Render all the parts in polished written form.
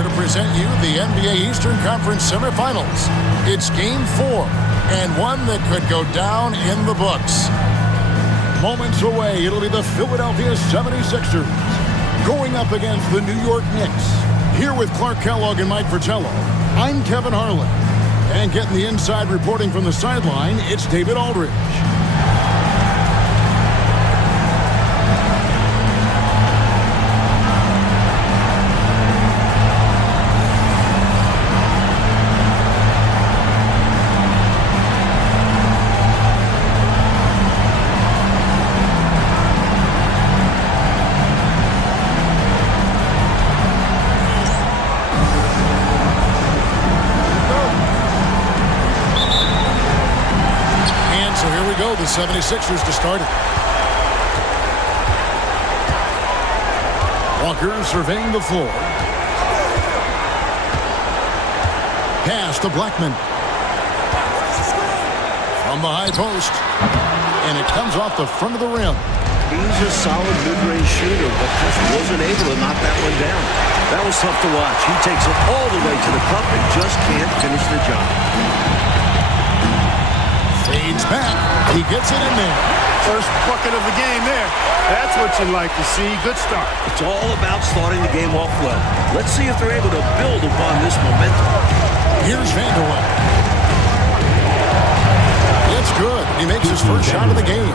here to present you the NBA Eastern Conference Semifinals. It's Game 4, and one that could go down in the books. Moments away, it'll be the Philadelphia 76ers going up against the New York Knicks. Here with Clark Kellogg and Mike Fratello, I'm Kevin Harlan. And getting the inside reporting from the sideline, it's David Aldridge. The 76ers to start it. Walker surveying the floor. Pass to Blackman. From the high post. And it comes off the front of the rim. He's a solid mid-range shooter, but just wasn't able to knock that one down. That was tough to watch. He takes it all the way to the cup and just can't finish the job. Fades back. He gets it in there. First bucket of the game there. That's what you like to see. Good start. It's all about starting the game off well. Let's see if they're able to build upon this momentum. Here's Vandeweghe. It's good. He makes his first shot of the game.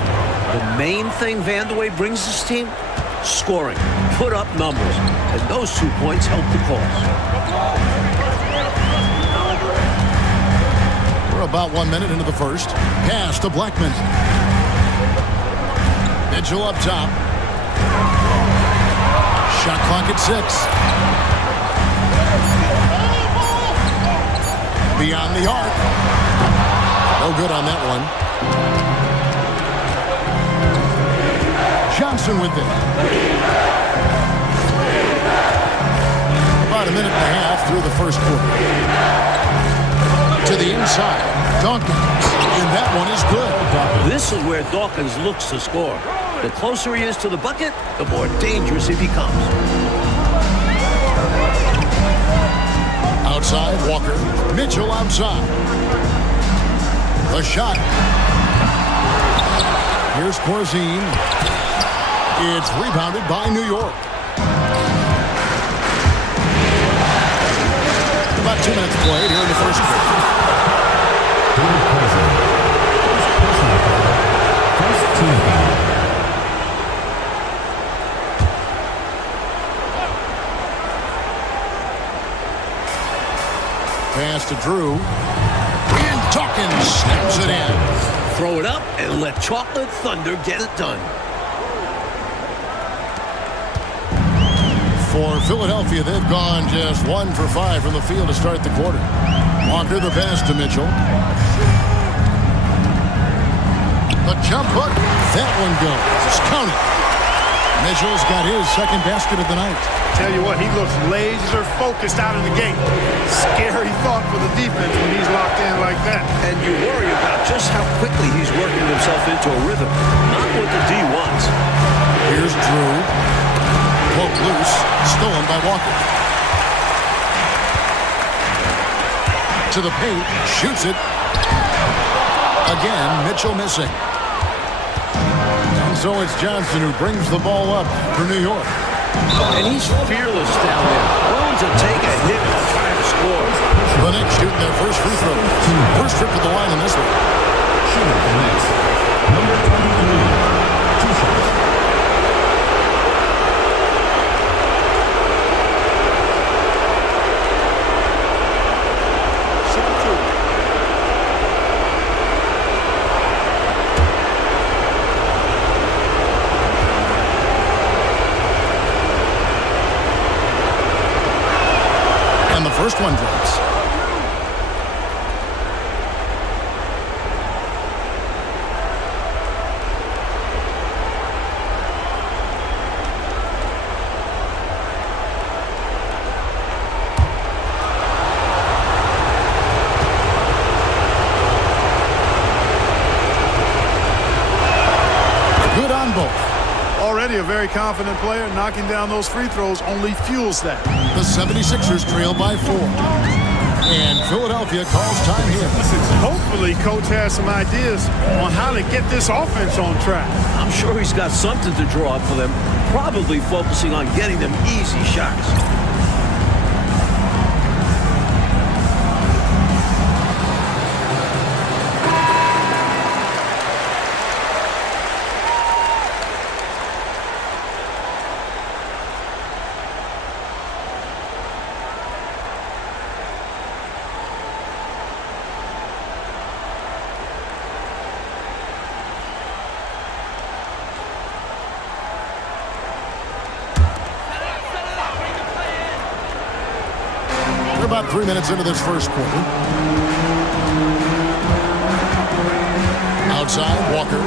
The main thing Vandeweghe brings this team? Scoring. Put up numbers. And those 2 points help the cause. About 1 minute into the first. Pass to Blackman. Mitchell up top. Shot clock at 6. Beyond the arc. No good on that one. Johnson with it. About a minute and a half through the first quarter. To the inside. Dawkins. And that one is good. This is where Dawkins looks to score. The closer he is to the bucket, the more dangerous he becomes. Outside, Walker. Mitchell outside. The shot. Here's Corzine. It's rebounded by New York. About 2 minutes played here in the first quarter. Pass to Drew. And Dawkins snaps it in. Throw it up and let Chocolate Thunder get it done. For Philadelphia, they've gone just 1 for 5 from the field to start the quarter. Walker the pass to Mitchell. The jump hook. That one goes. Count it. Mitchell's got his second basket of the night. Tell you what, he looks laser focused out of the gate. Scary thought for the defense when he's locked in like that. And you worry about just how quickly he's working himself into a rhythm. Not what the D wants. Here's Drew. Poke loose. Stolen by Walker. To the paint. Shoots it. Again, Mitchell missing. And so it's Johnson who brings the ball up for New York. And he's fearless down there. Willing to take a hit while trying to score. The Knicks shooting their first free throw. First trip to the line in this one. Shooting the Knicks. Number 23. 2 shots. First one drops. Already a very very confident player. Knocking down those free throws only fuels that. The 76ers trail by 4. And Philadelphia calls time here. Hopefully, Coach has some ideas on how to get this offense on track. I'm sure he's got something to draw up for them, probably focusing on getting them easy shots. We're about 3 minutes into this first quarter. Outside, Walker.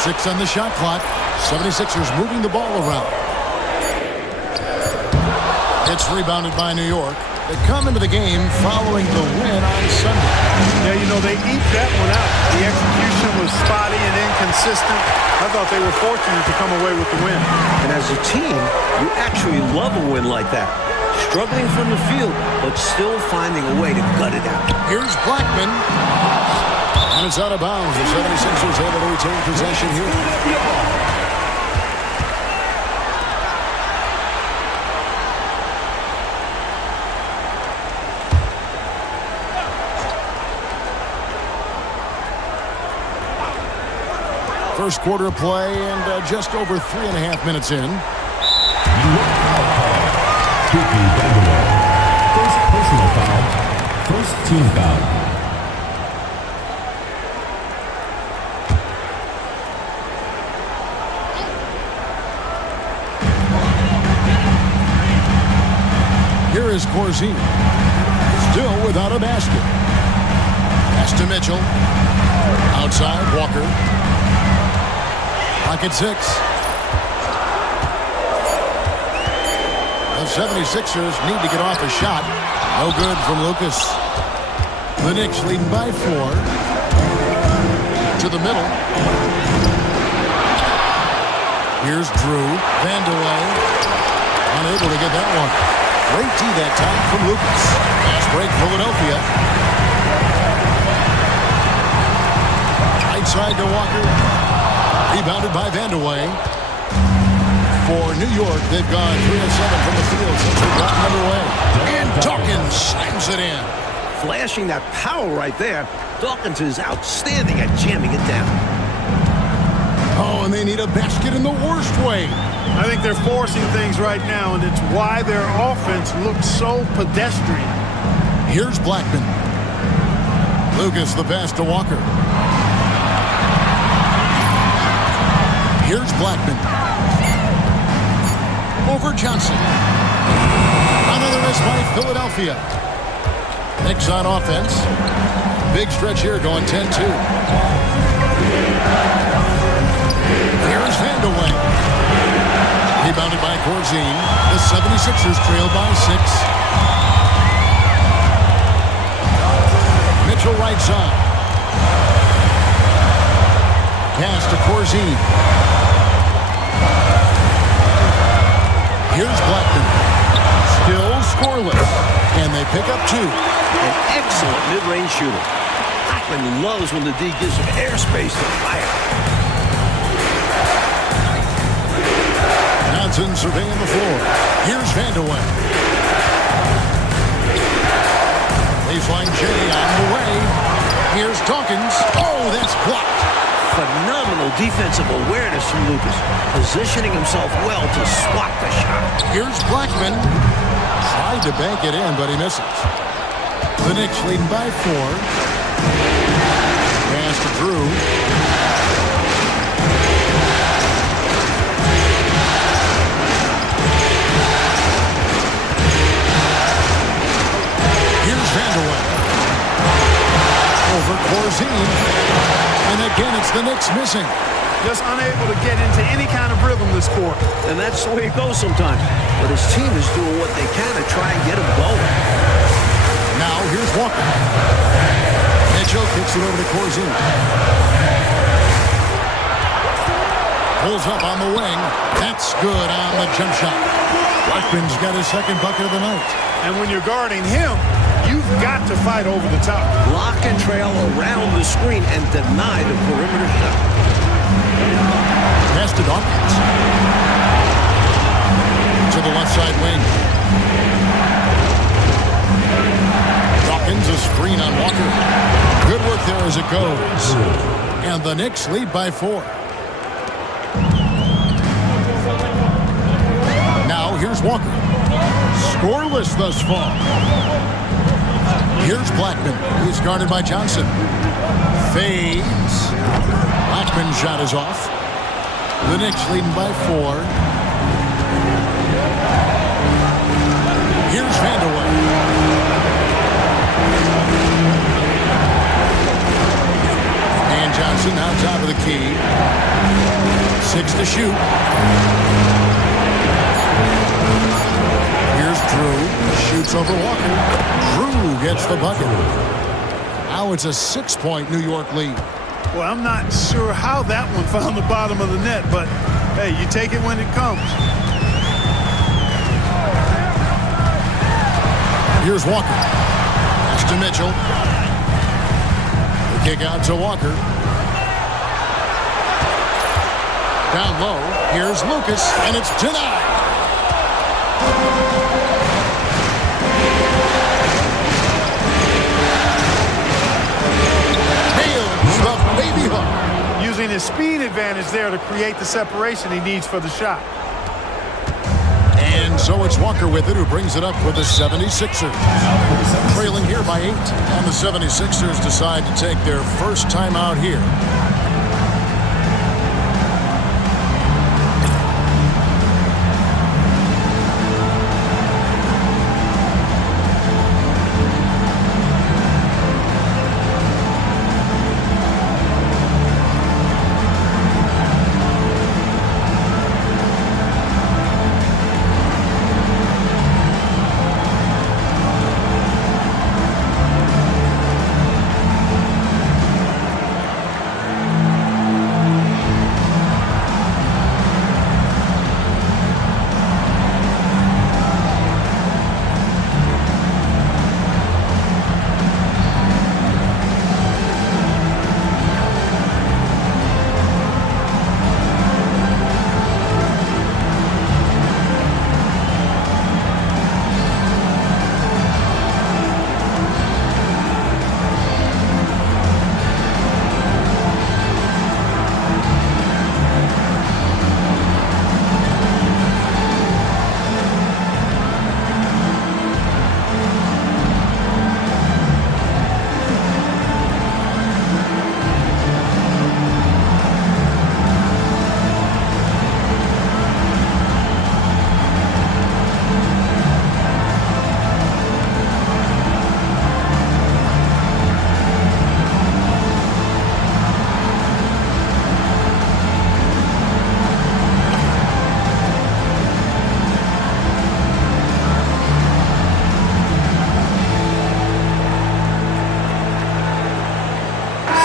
Six on the shot clock. 76ers moving the ball around. It's rebounded by New York. They come into the game following the win on Sunday. Yeah, you know, they eked that one out. The execution was spotty and inconsistent. I thought they were fortunate to come away with the win. And as a team, you actually love a win like that. Struggling from the field, but still finding a way to gut it out. Here's Blackman. And it's out of bounds. The 76ers able to retain possession here. First quarter of play and just over 3.5 minutes in. First personal foul. First team foul. Here is Corzine. Still without a basket. Pass to Mitchell. Outside, Walker. Pocket 6. The 76ers need to get off a shot. No good from Lucas. The Knicks leading by 4. To the middle. Here's Drew. Vandeweghe. Unable to get that one. Great D that time from Lucas. Fast break, Philadelphia. Right side to Walker. Rebounded by Vandeweghe. For New York, they've gone 3 of 7 from the field since we got underway. And Dawkins slams it in. Flashing that power right there. Dawkins is outstanding at jamming it down. Oh, and they need a basket in the worst way. I think they're forcing things right now, and it's why their offense looks so pedestrian. Here's Blackman. Lucas the pass to Walker. Here's Blackman. Over Johnson. Another miss by Philadelphia. Knicks on offense. Big stretch here going 10-2. Here's Vandeweghe. Rebounded by Corzine. The 76ers trail by 6. Mitchell right side. Pass to Corzine. Here's Blackman. Still scoreless. And they pick up 2. An excellent mid-range shooter. Blackman loves when the D gives him airspace to fire. Johnson surveying the floor. Here's Vandeweghe. Baseline J on the way. Here's Dawkins. Oh, that's blocked. Phenomenal defensive awareness from Lucas, positioning himself well to swat the shot. Here's Blackman. Tried to bank it in, but he misses. The Knicks leading by 4. Pass to Drew. Here's Vandeweghe. Over Corzine. And again, it's the Knicks missing. Just unable to get into any kind of rhythm this quarter. And that's the way it goes sometimes. But his team is doing what they can to try and get him going. Now here's Walker. Mitchell Mitchell kicks it over to Corzine. Pulls up on the wing. That's good on the jump shot. Blackman's got his second bucket of the night. And when you're guarding him, you've got to fight over the top. Lock and trail around the screen and deny the perimeter shot. Pass to Dawkins. To the left side wing. Dawkins, a screen on Walker. Good work there as it goes. And the Knicks lead by 4. Now here's Walker. Scoreless thus far. Here's Blackman. He's guarded by Johnson. Fades. Blackman's shot is off. The Knicks leading by 4. Here's Vanderway. And Johnson now top of the key. 6 to shoot. Here's Drew. Shoots over Walker. Drew gets the bucket. Now it's a 6-point New York lead. Well, I'm not sure how that one found the bottom of the net, but hey, you take it when it comes. Here's Walker. Next to Mitchell. The kick out to Walker. Down low. Here's Lucas, and it's denied. Nails the baby hook. Using his speed advantage there to create the separation he needs for the shot. And so it's Walker with it, who brings it up for the 76ers. Trailing here by 8. And the 76ers decide to take their first time out here.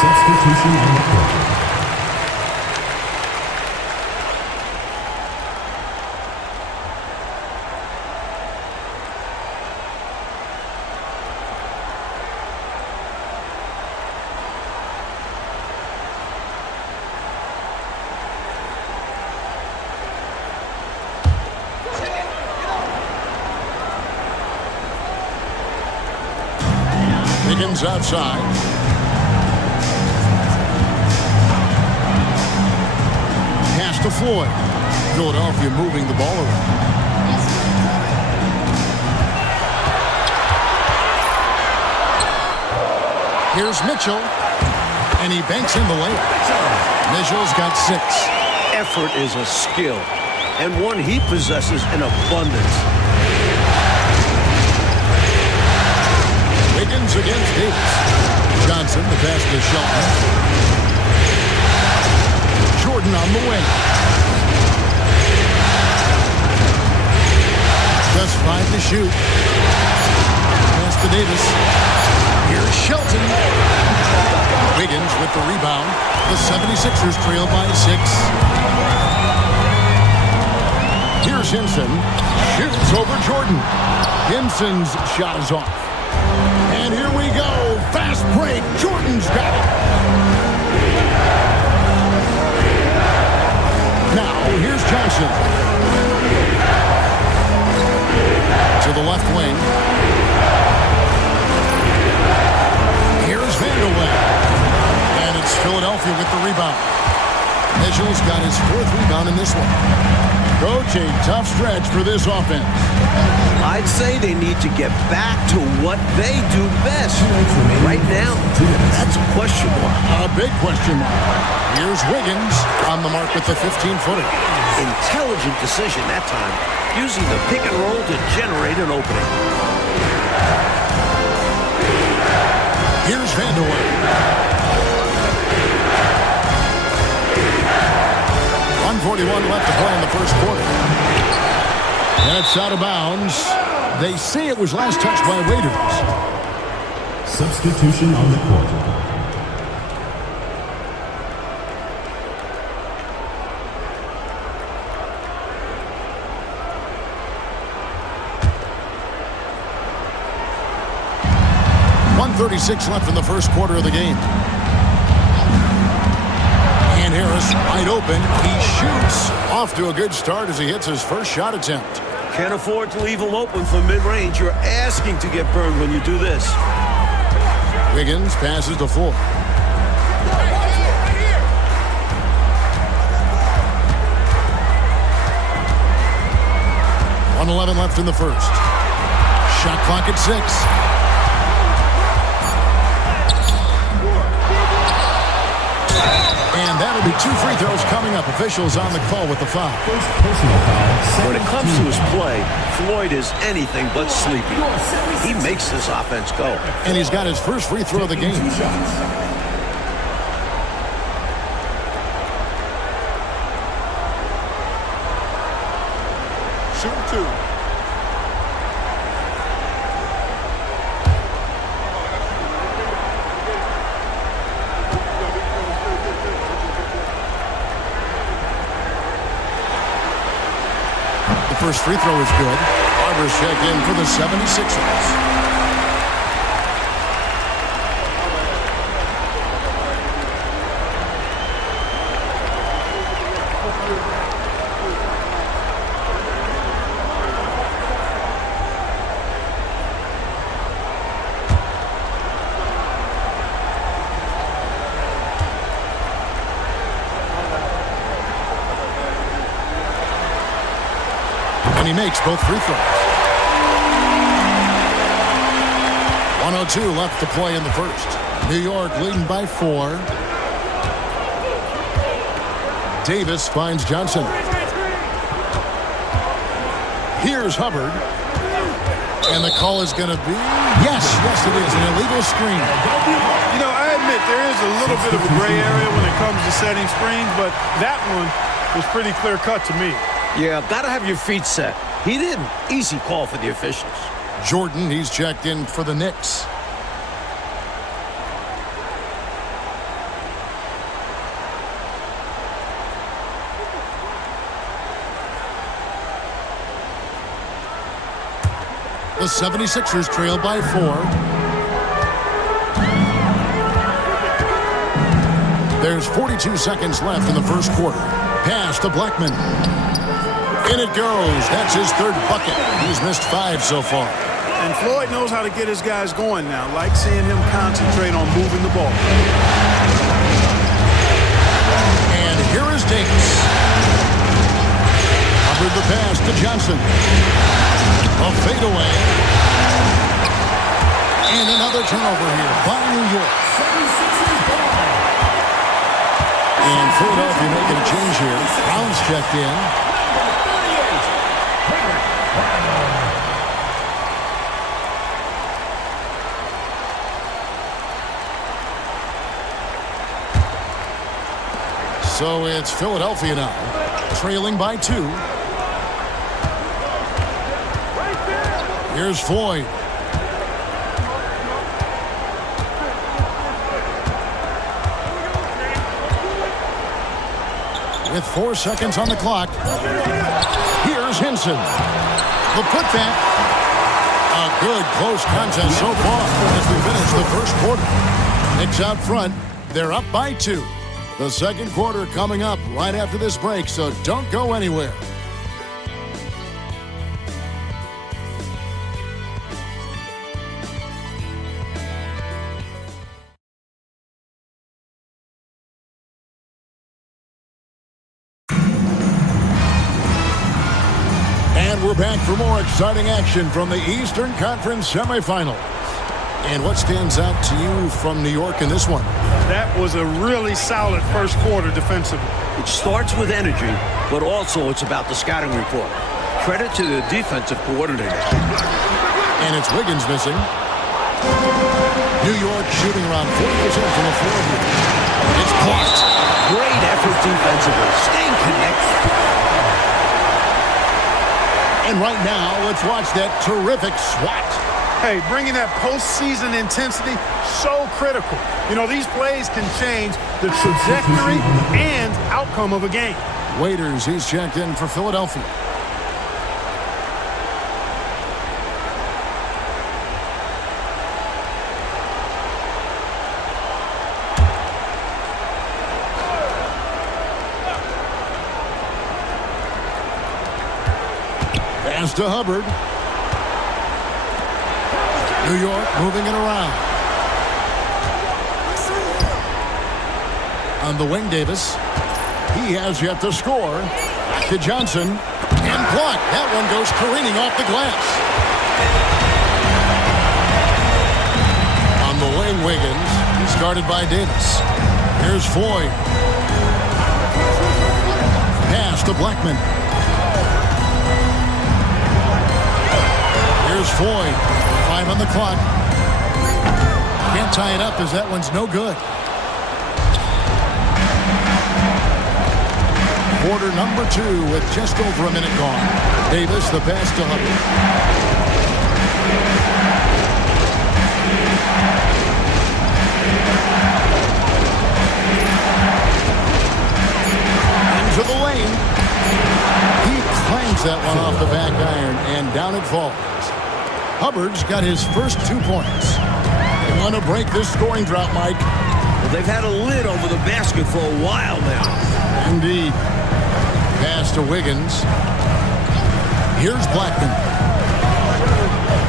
Substitution on the court. Higgins outside. To Floyd. Philadelphia moving the ball around. Here's Mitchell. And he banks in the layup. Mitchell's got 6. Effort is a skill, and one he possesses in abundance. Higgins against Davis. Johnson, the pass to Shelton. Jordan on the wing. Just 5 to shoot. Pass to Davis. Here's Shelton. Wiggins with the rebound. The 76ers trail by 6. Here's Hinson. Shoots over Jordan. Hinson's shot is off. And here we go. Fast break. Jordan's got it. Now, here's Johnson. To the left wing. Here's Vanderway. And it's Philadelphia with the rebound. Mitchell's got his 4th rebound in this one. Coach, a tough stretch for this offense. I'd say they need to get back to what they do best. Right now, that's a question mark. A big question mark. Here's Wiggins on the mark with the 15-footer. Intelligent decision that time, using the pick and roll to generate an opening. Here's Vanderway. 1:41 left to play in the first quarter. And it's out of bounds. They say it was last touched by Raiders. Substitution on the court. .136 left in the first quarter of the game. And Harris wide open. He shoots. Off to a good start as he hits his first shot attempt. Can't afford to leave him open for mid-range. You're asking to get burned when you do this. Wiggins passes the floor. .111 left in the first. Shot clock at 6. And that'll be 2 free throws coming up. Officials on the call with the foul. First personal foul. When it comes to his play, Floyd is anything but sleepy. He makes this offense go. And he's got his first free throw of the game. Shooting 2. First free throw is good. Barber's check in for the 76ers. And he makes both free throws. 1:02 left to play in the first. New York leading by 4. Davis finds Johnson. Here's Hubbard. And the call is going to be... Yes, it is. An illegal screen. You know, I admit there is a little bit of a gray area when it comes to setting screens, but that one was pretty clear cut to me. Yeah, gotta have your feet set. He didn't. Easy call for the officials. Jordan, he's checked in for the Knicks. The 76ers trail by 4. There's 42 seconds left in the first quarter. Pass to Blackman. In it goes. That's his 3rd bucket. He's missed 5 so far. And Floyd knows how to get his guys going now. Like seeing him concentrate on moving the ball. And here is Davis. Hubbard the pass to Johnson. A fadeaway. And another turnover here by New York. And Philadelphia making a change here. Brown's checked in. So it's Philadelphia now, trailing by 2. Here's Floyd. with 4 seconds on the clock. Here's Hinson. The putback. A good close contest so far as we finish the first quarter. Knicks out front. They're up by 2. The second quarter coming up right after this break, so don't go anywhere. And we're back for more exciting action from the Eastern Conference Semifinals. And what stands out to you from New York in this one? That was a really solid first quarter defensively. It starts with energy, but also it's about the scouting report. Credit to the defensive coordinator. And it's Wiggins missing. New York shooting around 40% from the floor here. It's blocked. Great effort defensively. Staying connected. And right now, let's watch that terrific swat. Hey, bringing that postseason intensity, so critical. You know, these plays can change the trajectory and outcome of a game. Waiters, he's checked in for Philadelphia. Pass to Hubbard. New York moving it around. On the wing, Davis. He has yet to score. To Johnson. And blocked. That one goes careening off the glass. On the wing, Wiggins. He's guarded by Davis. Here's Floyd. Pass to Blackman. Here's Floyd. 5 on the clock. Can't tie it up as that one's no good. Quarter number 2 with just over a minute gone. Davis, the pass to Hubbard. Into the lane. He clangs that one off the back iron, and down it falls. Hubbard's got his first 2 points. They want to break this scoring drought, Mike. Well, they've had a lid over the basket for a while now. Indeed. Pass to Wiggins. Here's Blackman.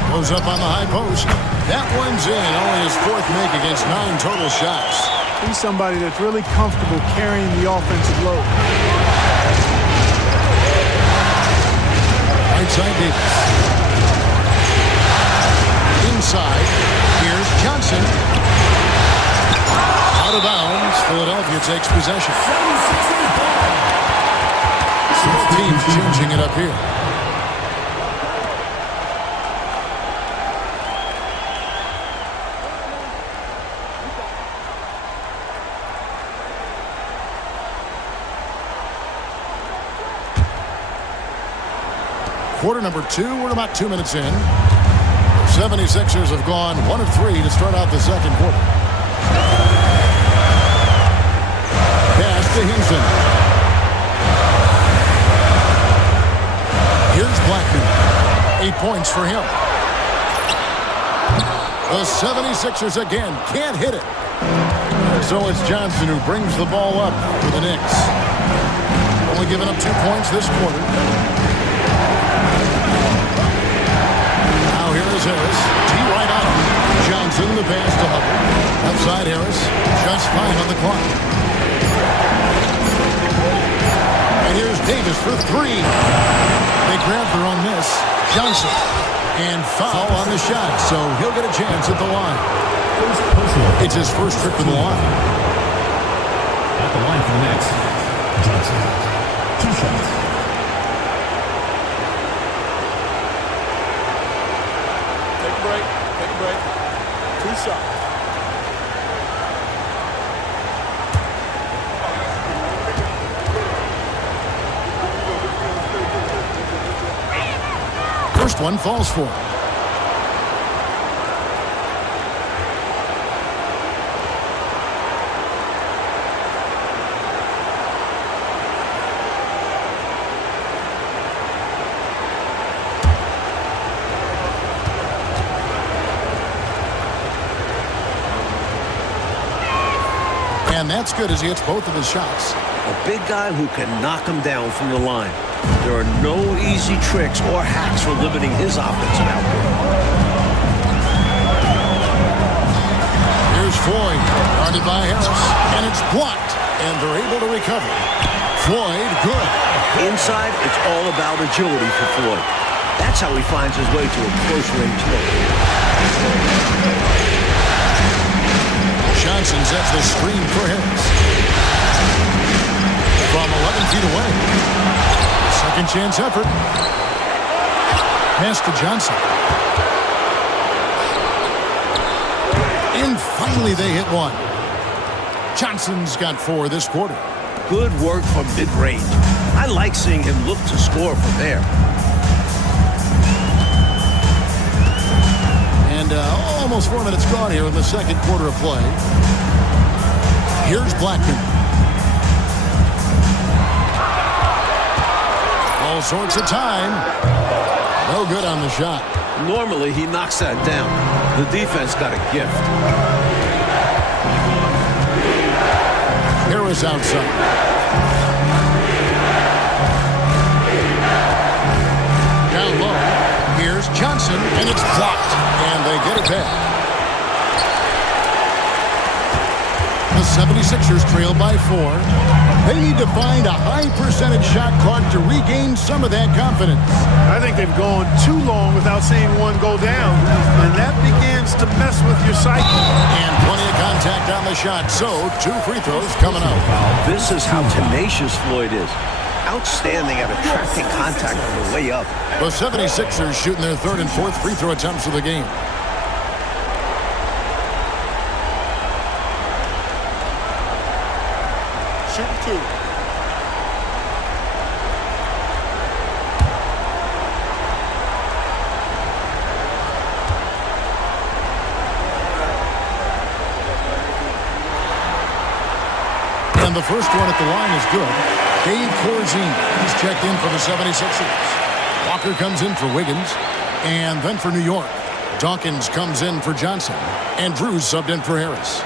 Goes up on the high post. That one's in. Only his 4th make against 9 total shots. He's somebody that's really comfortable carrying the offensive load. Right side Davis. Inside, here's Johnson. Out of bounds, Philadelphia takes possession. Both teams changing it up here. Quarter number 2, we're about 2 minutes in. 76ers have gone 1 of 3 to start out the second quarter. Pass to Hinson. Here's Blackman. 8 points for him. The 76ers again can't hit it. So it's Johnson who brings the ball up for the Knicks. Only giving up 2 points this quarter. Now here is Harris. T-right on him. Johnson, the pass to Hubbard. Outside Harris. Just 5 on the clock. And here's Davis for 3. They grab their own miss. Johnson. And foul on the shot, so he'll get a chance at the line. It's his first trip to the line. At the line for the Knicks, Johnson. 2 shots. Take a break. Take a break. 2 shots. First one falls for him. And that's good as he hits both of his shots. A big guy who can knock him down from the line. There are no easy tricks or hacks for limiting his offensive output. Here's Floyd, guarded by Harris, and it's blocked, and they're able to recover. Floyd, good. Inside, it's all about agility for Floyd. That's how he finds his way to a close-range look. Johnson sets the screen for Harris. From 11 feet away. Second chance effort. Pass to Johnson. And finally they hit one. Johnson's got 4 this quarter. Good work from mid-range. I like seeing him look to score from there. And almost 4 minutes gone here in the second quarter of play. Here's Blackman. All sorts of time. No good on the shot. Normally, he knocks that down. The defense got a gift. Harris outside. Down low. Here's Johnson, and it's blocked. And they get it back. The 76ers trail by 4. They need to find a high percentage shot clock to regain some of that confidence. I think they've gone too long without seeing one go down, and that begins to mess with your psyche. And plenty of contact on the shot, so 2 free throws coming up. This is how tenacious Floyd is. Outstanding at attracting contact on the way up. The 76ers shooting their 3rd and 4th free throw attempts of the game. Shoot 2. And the first one at the line is good. Dave Corzine, he's checked in for the 76ers. Walker comes in for Wiggins. And then for New York, Dawkins comes in for Johnson. And Drew's subbed in for Harris.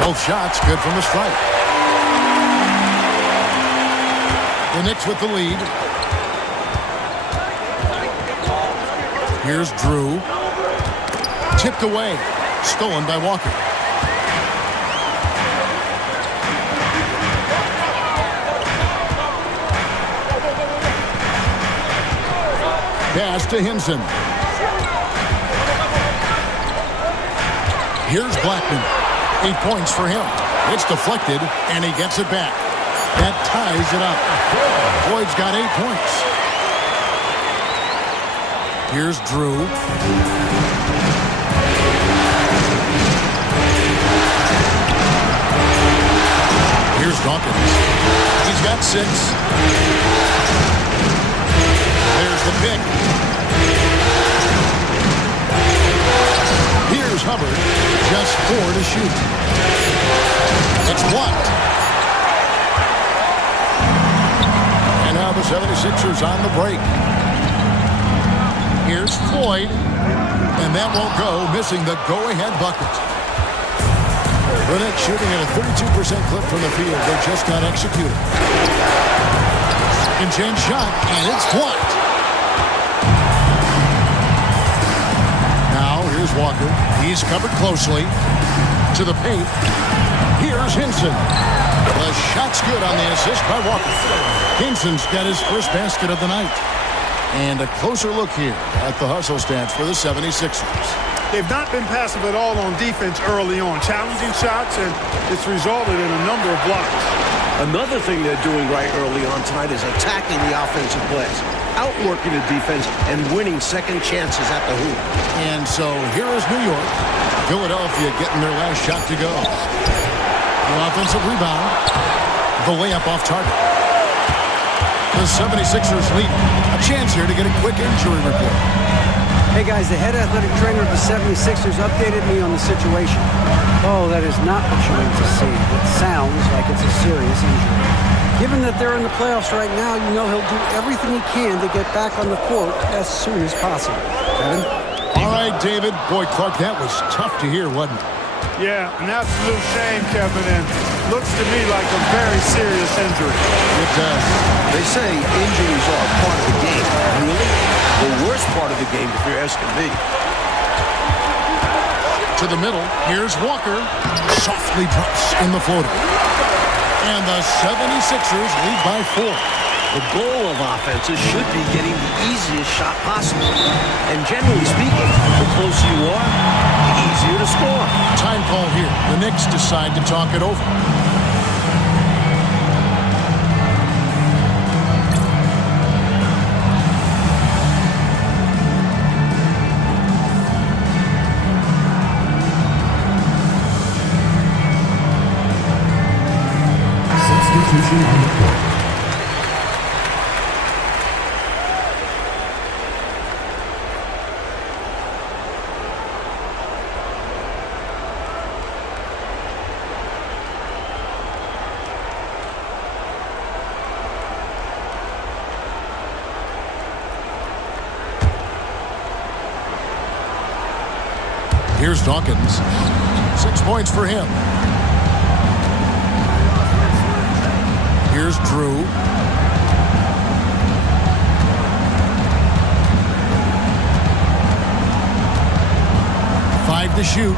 Both shots good from the stripe. The Knicks with the lead. Here's Drew. Tipped away. Stolen by Walker. Pass to Hinson. Here's Blackman. 8 points for him. It's deflected, and he gets it back. That ties it up. Floyd's got 8 points. Here's Drew. Here's Dawkins. He's got 6. There's the pick. Here's Hubbard. Just 4 to shoot. It's blocked. And now the 76ers on the break. Here's Floyd. And that won't go, missing the go-ahead bucket. The Knicks shooting at a 32% clip from the field. They're just not executing. Second chance shot, and it's blocked. Now, here's Walker. He's covered closely. To the paint. Here's Hinson. The shot's good on the assist by Walker. Hinson's got his first basket of the night. And a closer look here at the hustle stats for the 76ers. They've not been passive at all on defense early on. Challenging shots, and it's resulted in a number of blocks. Another thing they're doing right early on tonight is attacking the offensive glass, outworking the defense, and winning second chances at the hoop. And so here is New York. Philadelphia getting their last shot to go. The offensive rebound. The layup off target. The 76ers lead. A chance here to get a quick injury report. Hey guys, the head athletic trainer of the 76ers updated me on the situation. Oh, that is not what you want to see. It sounds like it's a serious injury. Given that they're in the playoffs right now, you know he'll do everything he can to get back on the court as soon as possible. Kevin? All right, David. Boy, Clark, that was tough to hear, wasn't it? Yeah, an absolute shame, Kevin, and looks to me like a very serious injury. It does. They say injuries are part of the game. Really? The worst part of the game, if you're asking me. To the middle. Here's Walker. Softly drops in the floater. And the 76ers lead by 4. The goal of offenses should be getting the easiest shot possible. And generally speaking, the closer you are, the easier to score. Time call here. The Knicks decide to talk it over. Substitution on the court. Here's Dawkins. 6 points for him. Here's Drew. Five to shoot.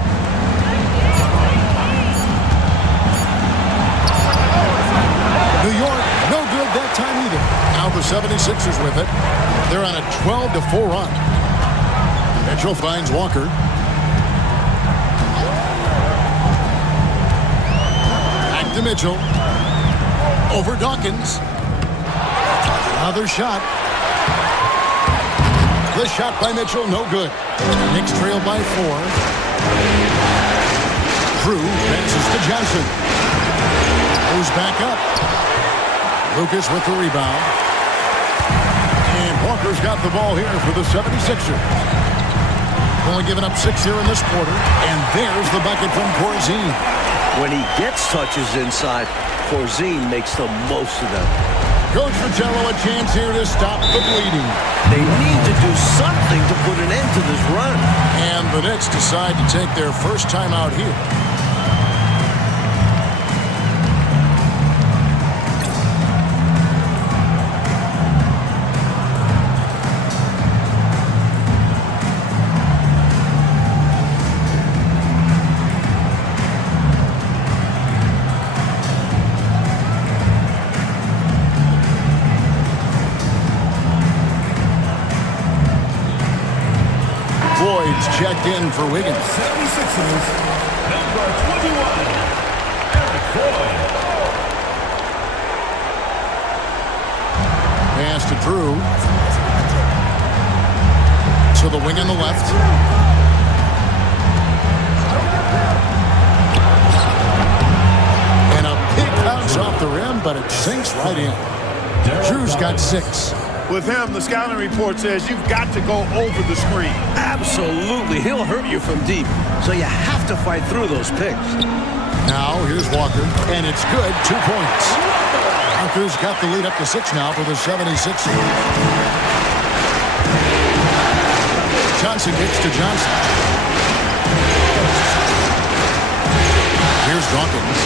New York, no good that time either. Now the 76ers with it. They're on a 12-4 run. Mitchell finds Walker. Back to Mitchell. Over Dawkins. Another shot. The shot by Mitchell, no good. Knicks trail by 4. Drew bounces to Johnson. Goes back up. Lucas with the rebound. And Walker's got the ball here for the 76ers. Only giving up 6 here in this quarter. And there's the bucket from Porzingis. When he gets touches inside, Porzingis makes the most of them. Coach Fratello, a chance here to stop the bleeding. They need to do something to put an end to this run. And the Knicks decide to take their first time out here. Checked in for Wiggins. 76ers, number 21, Eric Floyd. Pass to Drew. To the wing on the left. And a big bounce off the rim, but it sinks right in. Drew's got 6. With him, the scouting report says you've got to go over the screen. Absolutely. He'll hurt you from deep. So you have to fight through those picks. Now, here's Walker. And it's good. 2 points. Walker's got the lead up to 6 now for the 76ers. Johnson gets to Johnson. Here's Dawkins.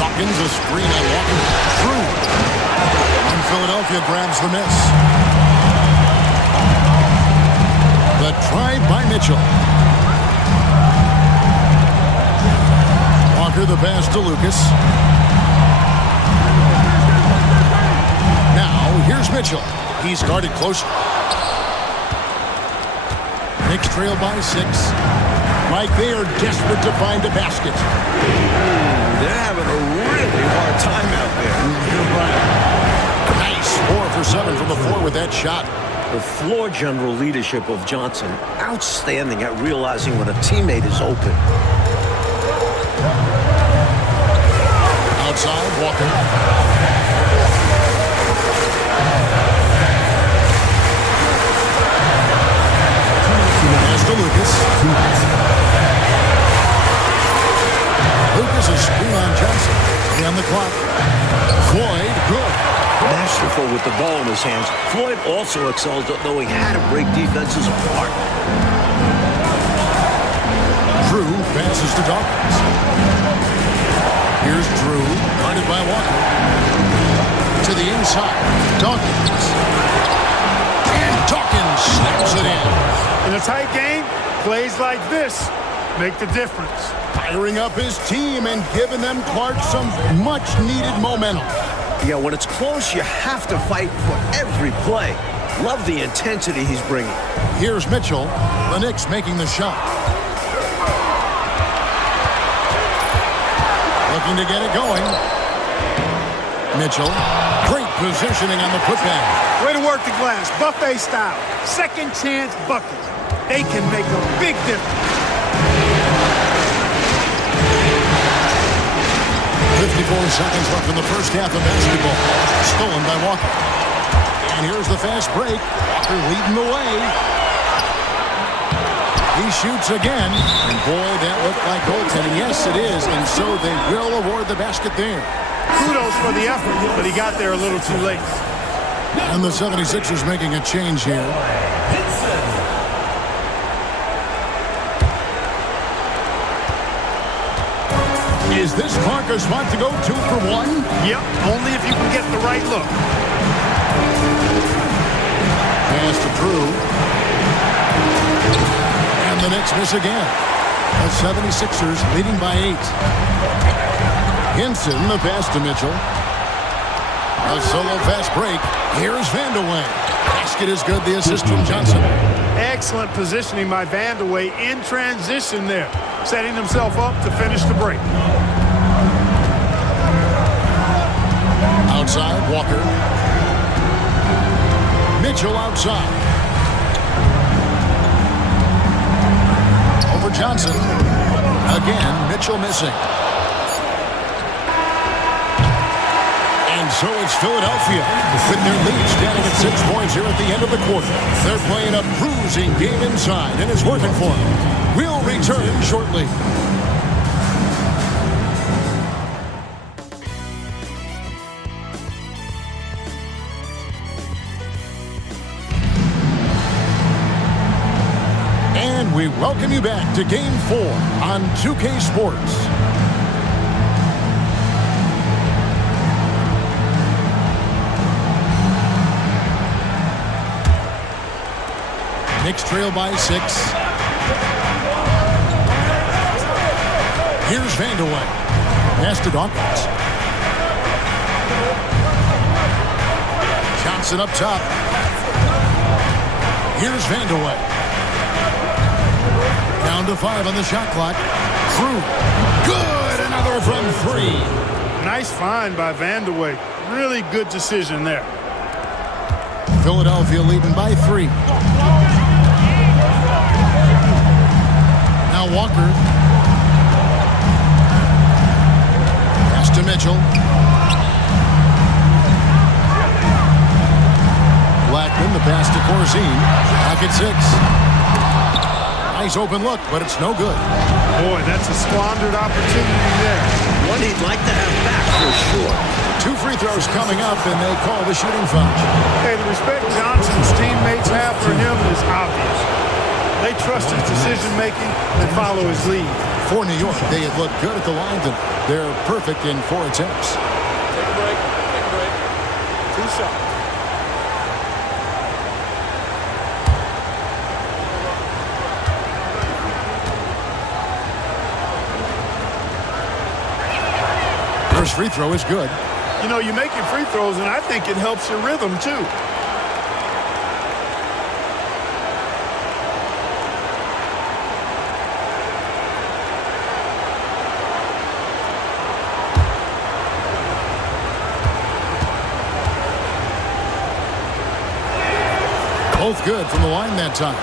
Dawkins, a screen on Walker. Through. And Philadelphia grabs the miss. The try by Mitchell. Walker the pass to Lucas. Now, here's Mitchell. He's guarded closer. Knicks trail by 6. Like they are desperate to find a basket. They're having a really hard time out there. You're right. Nice 4 for 7 from the floor with that shot. The floor general leadership of Johnson, outstanding at realizing when a teammate is open. Outside, Walker. on the clock. Floyd, good. Masterful with the ball in his hands. Floyd also excels at knowing how to break defenses apart. Drew passes to Dawkins. Here's Drew, guarded by Walker. To the inside, Dawkins. And Dawkins snaps it in. In a tight game, plays like this make the difference. Firing up his team and giving them, Clark, some much-needed momentum. Yeah, when it's close, you have to fight for every play. Love the intensity he's bringing. Here's Mitchell. The Knicks making the shot. Looking to get it going. Mitchell. Great positioning on the putback. Way to work the glass, buffet style. Second chance buckets. They can make a big difference. 54 seconds left in the first half of basketball. Stolen by Walker. And here's the fast break. Walker leading the way. He shoots again. And boy, that looked like goaltending. Yes, it is. And so they will award the basket there. Kudos for the effort, but he got there a little too late. And the 76ers making a change here. Is this Clark a spot to go 2 for 1? Yep, only if you can get the right look. Pass to Drew. And the Knicks miss again. The 76ers leading by 8. Hinson, the pass to Mitchell. A solo fast break. Here's Vandeweghe. Basket is good. The assist from Johnson. Excellent positioning by Vandeweghe in transition there. Setting himself up to finish the break. Outside, Walker. Mitchell outside. Over Johnson. Again, Mitchell missing. And so it's Philadelphia with their lead standing at 6 points here at the end of the quarter. They're playing a bruising game inside, and it's working for them. We'll return shortly. And we welcome you back to Game 4 on 2K Sports. Knicks trail by 6. Here's Vandeweghe. Pass to Dawkins. Johnson up top. Here's Vandeweghe. Down to 5 on the shot clock. Drew. Good. Another from 3. Nice find by Vandeweghe. Really good decision there. Philadelphia leading by 3. Now Walker. Pass to Mitchell. Blackman, the pass to Corzine. Pocket 6. Nice open look, but it's no good. Boy, that's a squandered opportunity there. One he'd like to have back for sure. 2 free throws coming up, and they call the shooting foul. Hey, the respect Johnson's teammates have for him is obvious. They trust his decision-making and follow his lead. For New York, they had looked good at the line, and they're perfect in 4 attempts. Take a break. Take a break. 2 shots. First free throw is good. You know, you make your free throws, and I think it helps your rhythm, too. Both good from the line that time.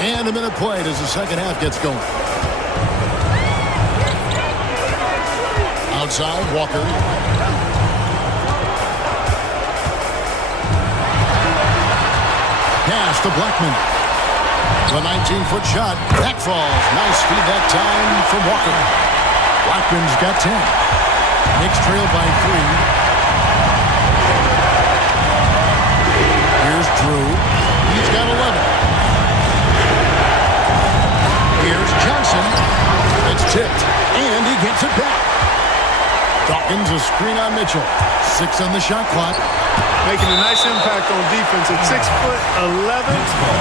And a minute played as the second half gets going. Outside, Walker. Pass to Blackman. The 19-foot shot. That falls. Nice feed that time from Walker. Blackman's got 10. Knicks trail by 3. Here's Drew. He's got 11. Here's Johnson. It's tipped, and he gets it back. Dawkins a screen on Mitchell. 6 on the shot clock. Making a nice impact on defense at 6'11".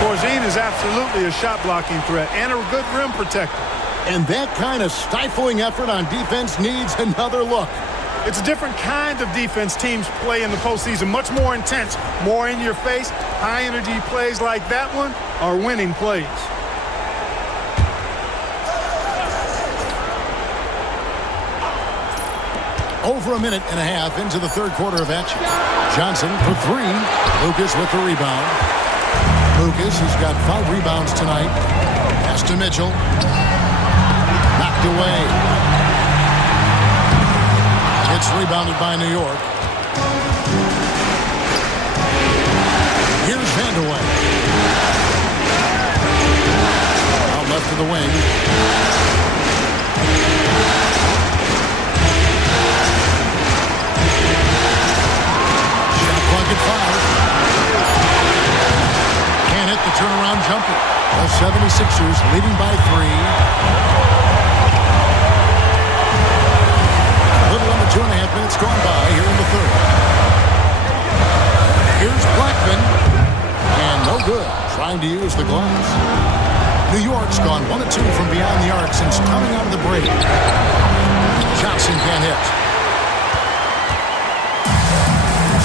Porzingis is absolutely a shot blocking threat and a good rim protector. And that kind of stifling effort on defense needs another look. It's a different kind of defense teams play in the postseason. Much more intense, more in your face. High energy plays like that one are winning plays. Over a minute and a half into the third quarter of action. Johnson for 3. Lucas with the rebound. Lucas has got 5 rebounds tonight. Pass to Mitchell. Knocked away. It's rebounded by New York. Here's Vandeweghe. Out left to the wing. At 5. Can't hit the turnaround jumper. The 76ers leading by 3. A little under 2.5 minutes gone by here in the third. Here's Blackman. And no good. Trying to use the glass. New York's gone 1 of 2 from beyond the arc since coming out of the break. Johnson can't hit.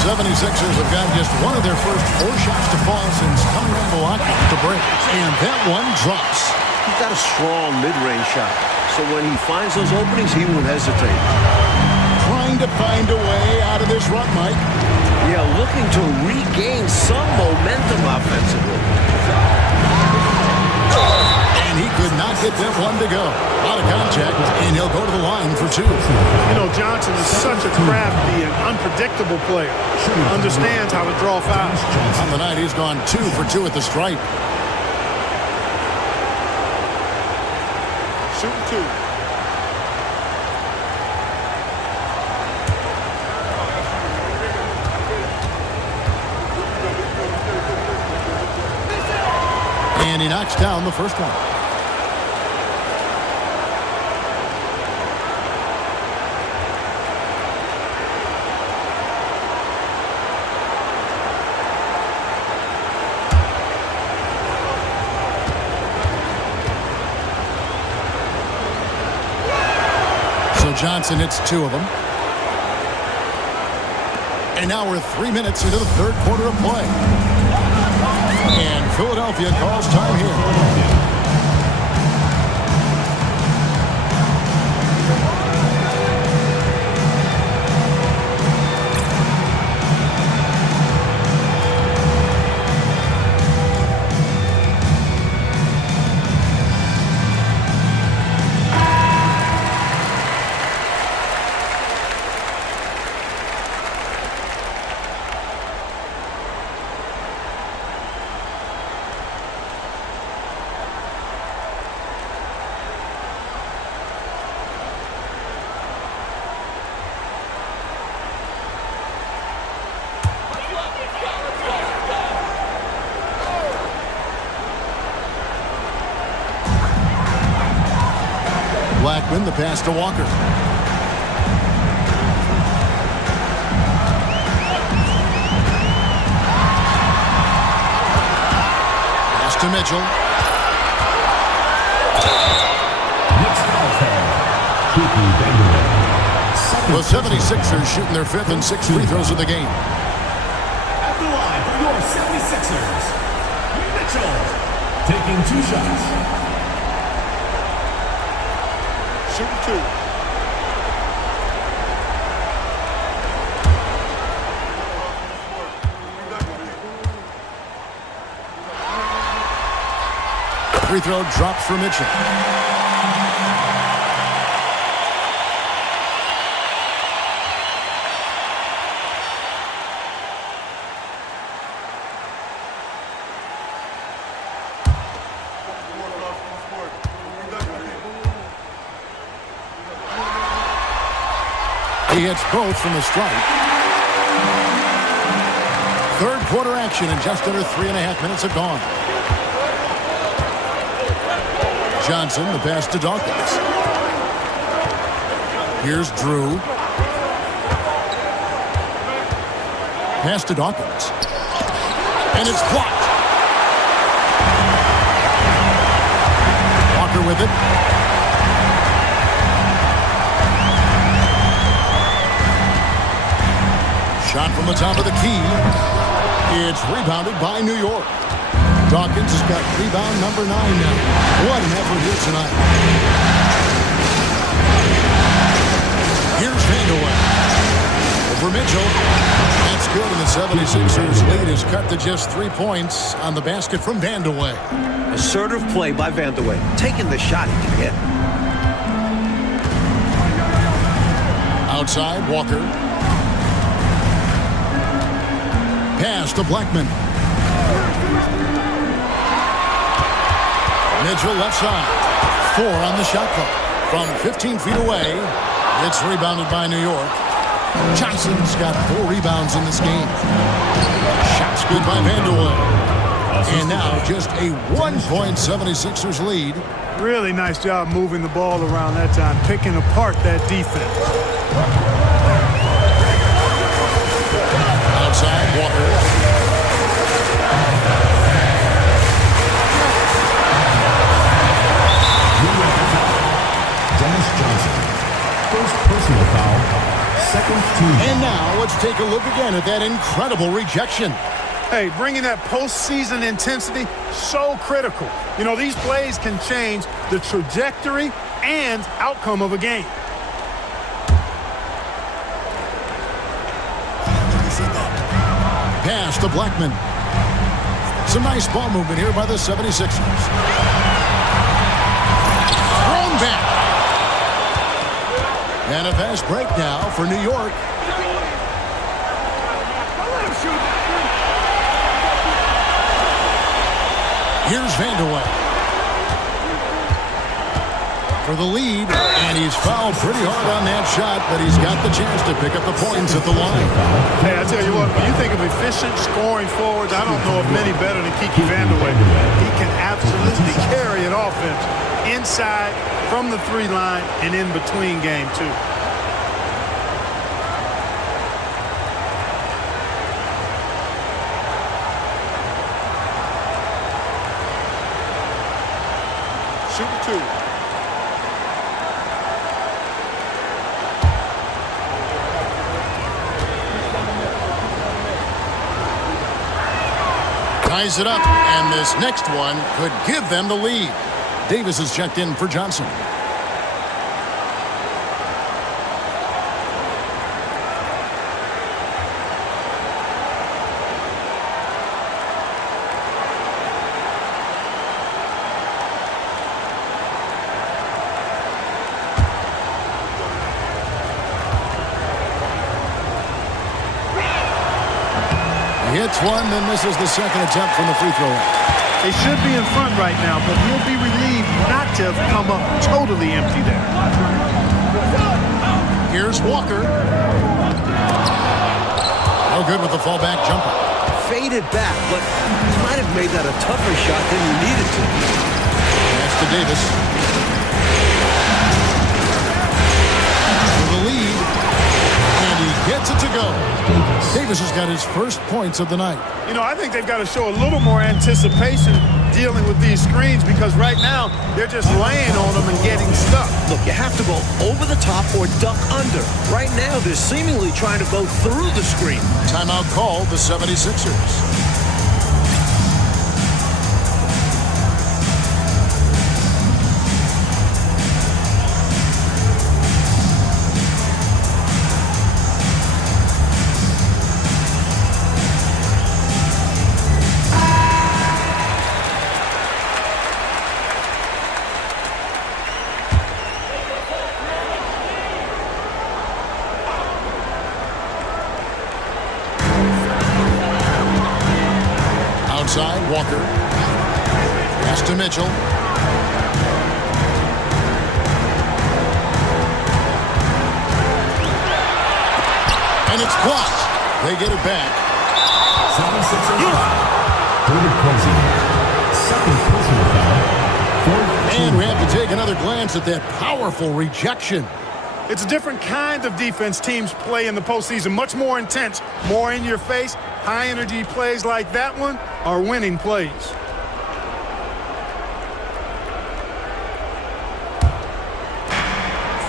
76ers have got just one of their first 4 shots to fall since coming out of the lockout at the break. And that one drops. He's got a strong mid-range shot. So when he finds those openings, he won't hesitate. Trying to find a way out of this rut, Mike. Yeah, looking to regain some momentum offensively. And he could not get that one to go. Out of contact, and he'll go to the line for 2. You know, Johnson is such a crafty and unpredictable player. Understands how to draw fouls. On the night, he's gone 2 for 2 at the stripe. Shooting 2. And he knocks down the first one. So Johnson hits 2 of them. And now we're 3 minutes into the third quarter of play. And Philadelphia calls time here. Blackman, the pass to Walker. Pass to Mitchell. The 76ers shooting their 5th and 6th free throws of the game. At the line for your 76ers, Mitchell, taking 2 shots. Shooting 2. Free throw drops for Mitchell. He hits both from the strike. Third quarter action, and just under 3.5 minutes have gone. Johnson, the pass to Dawkins. Here's Drew. Pass to Dawkins. And it's blocked. Walker with it. Shot from the top of the key. It's rebounded by New York. Dawkins has got rebound number 9 now. What an effort here tonight. Here's Vandeweghe. Over Mitchell. That's good, and the 76ers lead is cut to just 3 points on the basket from Vandeweghe. Assertive play by Vandeweghe, taking the shot he can hit. Outside, Walker. Pass to Blackman. Mitchell left side. 4 on the shot clock. From 15 feet away, it's rebounded by New York. Johnson's got 4 rebounds in this game. Shots good by Vandeweghe. And now just a 1-point 76ers lead. Really nice job moving the ball around that time, picking apart that defense. Outside, Walker. Dennis Johnson. First personal foul. Second team. And now let's take a look again at that incredible rejection. Hey, bringing that postseason intensity, so critical. You know, these plays can change the trajectory and outcome of a game. Pass to Blackman. Some nice ball movement here by the 76ers. Thrown back. And a fast break now for New York. Here's Vandeweghe for the lead, and he's fouled pretty hard on that shot, but he's got the chance to pick up the points at the line. Hey, I tell you what, when you think of efficient scoring forwards, I don't know of many better than Kiki Vandeweghe. He can absolutely carry an offense inside, from the 3-line, and in between game too. Shooting 2. Ties it up, and this next one could give them the lead. Davis is checked in for Johnson. Hits one, then misses the second attempt from the free throw line. They should be in front right now, but he'll be relieved not to have come up totally empty there. Here's Walker. No good with the fallback jumper. Faded back, but he might have made that a tougher shot than he needed to. Pass to Davis. For the lead. And he gets it to go. Davis has got his first points of the night. You know, I think they've got to show a little more anticipation dealing with these screens, because right now they're just laying on them and getting stuck. Look, you have to go over the top or duck under. Right now, they're seemingly trying to go through the screen. Timeout called the 76ers. Outside, Walker. Pass to Mitchell. And it's blocked. They get it back. 76ers foul. David Posey. Second personal foul. And we have to take another glance at that powerful rejection. It's a different kind of defense teams play in the postseason. Much more intense, more in your face. High energy plays like that one are winning plays.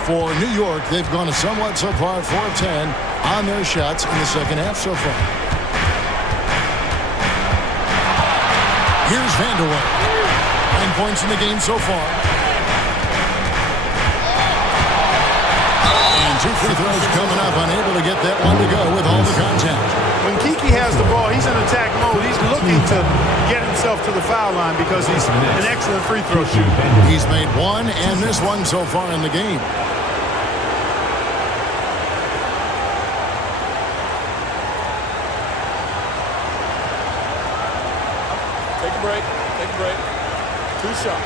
For New York, they've gone somewhat so far 4 of 10 on their shots in the second half so far. Here's Vanderway. 9 points in the game so far. And 2 free throws coming up, unable to get that one to go with all the contact. When Kiki has the ball, he's in attack mode. He's looking to get himself to the foul line because he's an excellent free throw shooter. He's made one and missed one so far in the game. Take a break. Take a break. 2 shots.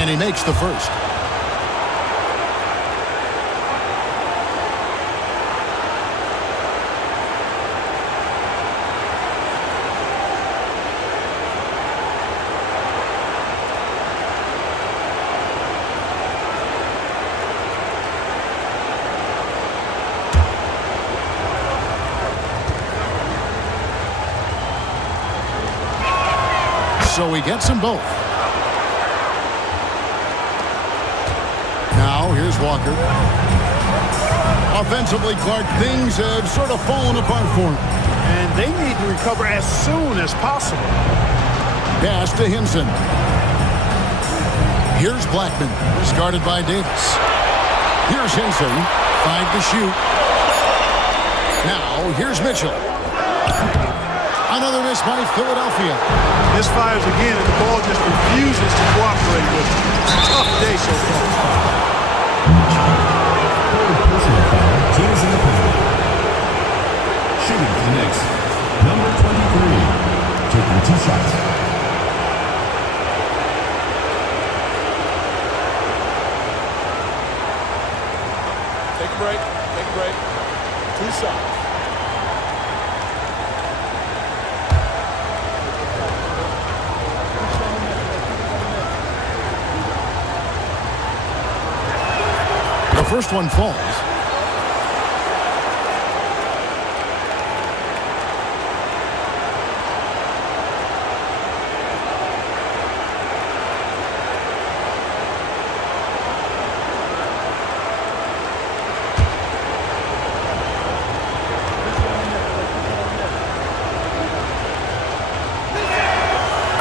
And he makes the first. So he gets them both. Now, here's Walker. Offensively, Clark, things have sort of fallen apart for him. And they need to recover as soon as possible. Pass to Hinson. Here's Blackman, discarded by Davis. Here's Hinson, 5 to shoot. Now, here's Mitchell. Another miss by Philadelphia. Misfires again, and the ball just refuses to cooperate with him. It's a tough day so far. Third personal foul. Teams in the penalty. Shooting for the Knicks. Number 23. Taking 2 shots. Take a break. Take a break. 2 shots. The first one falls.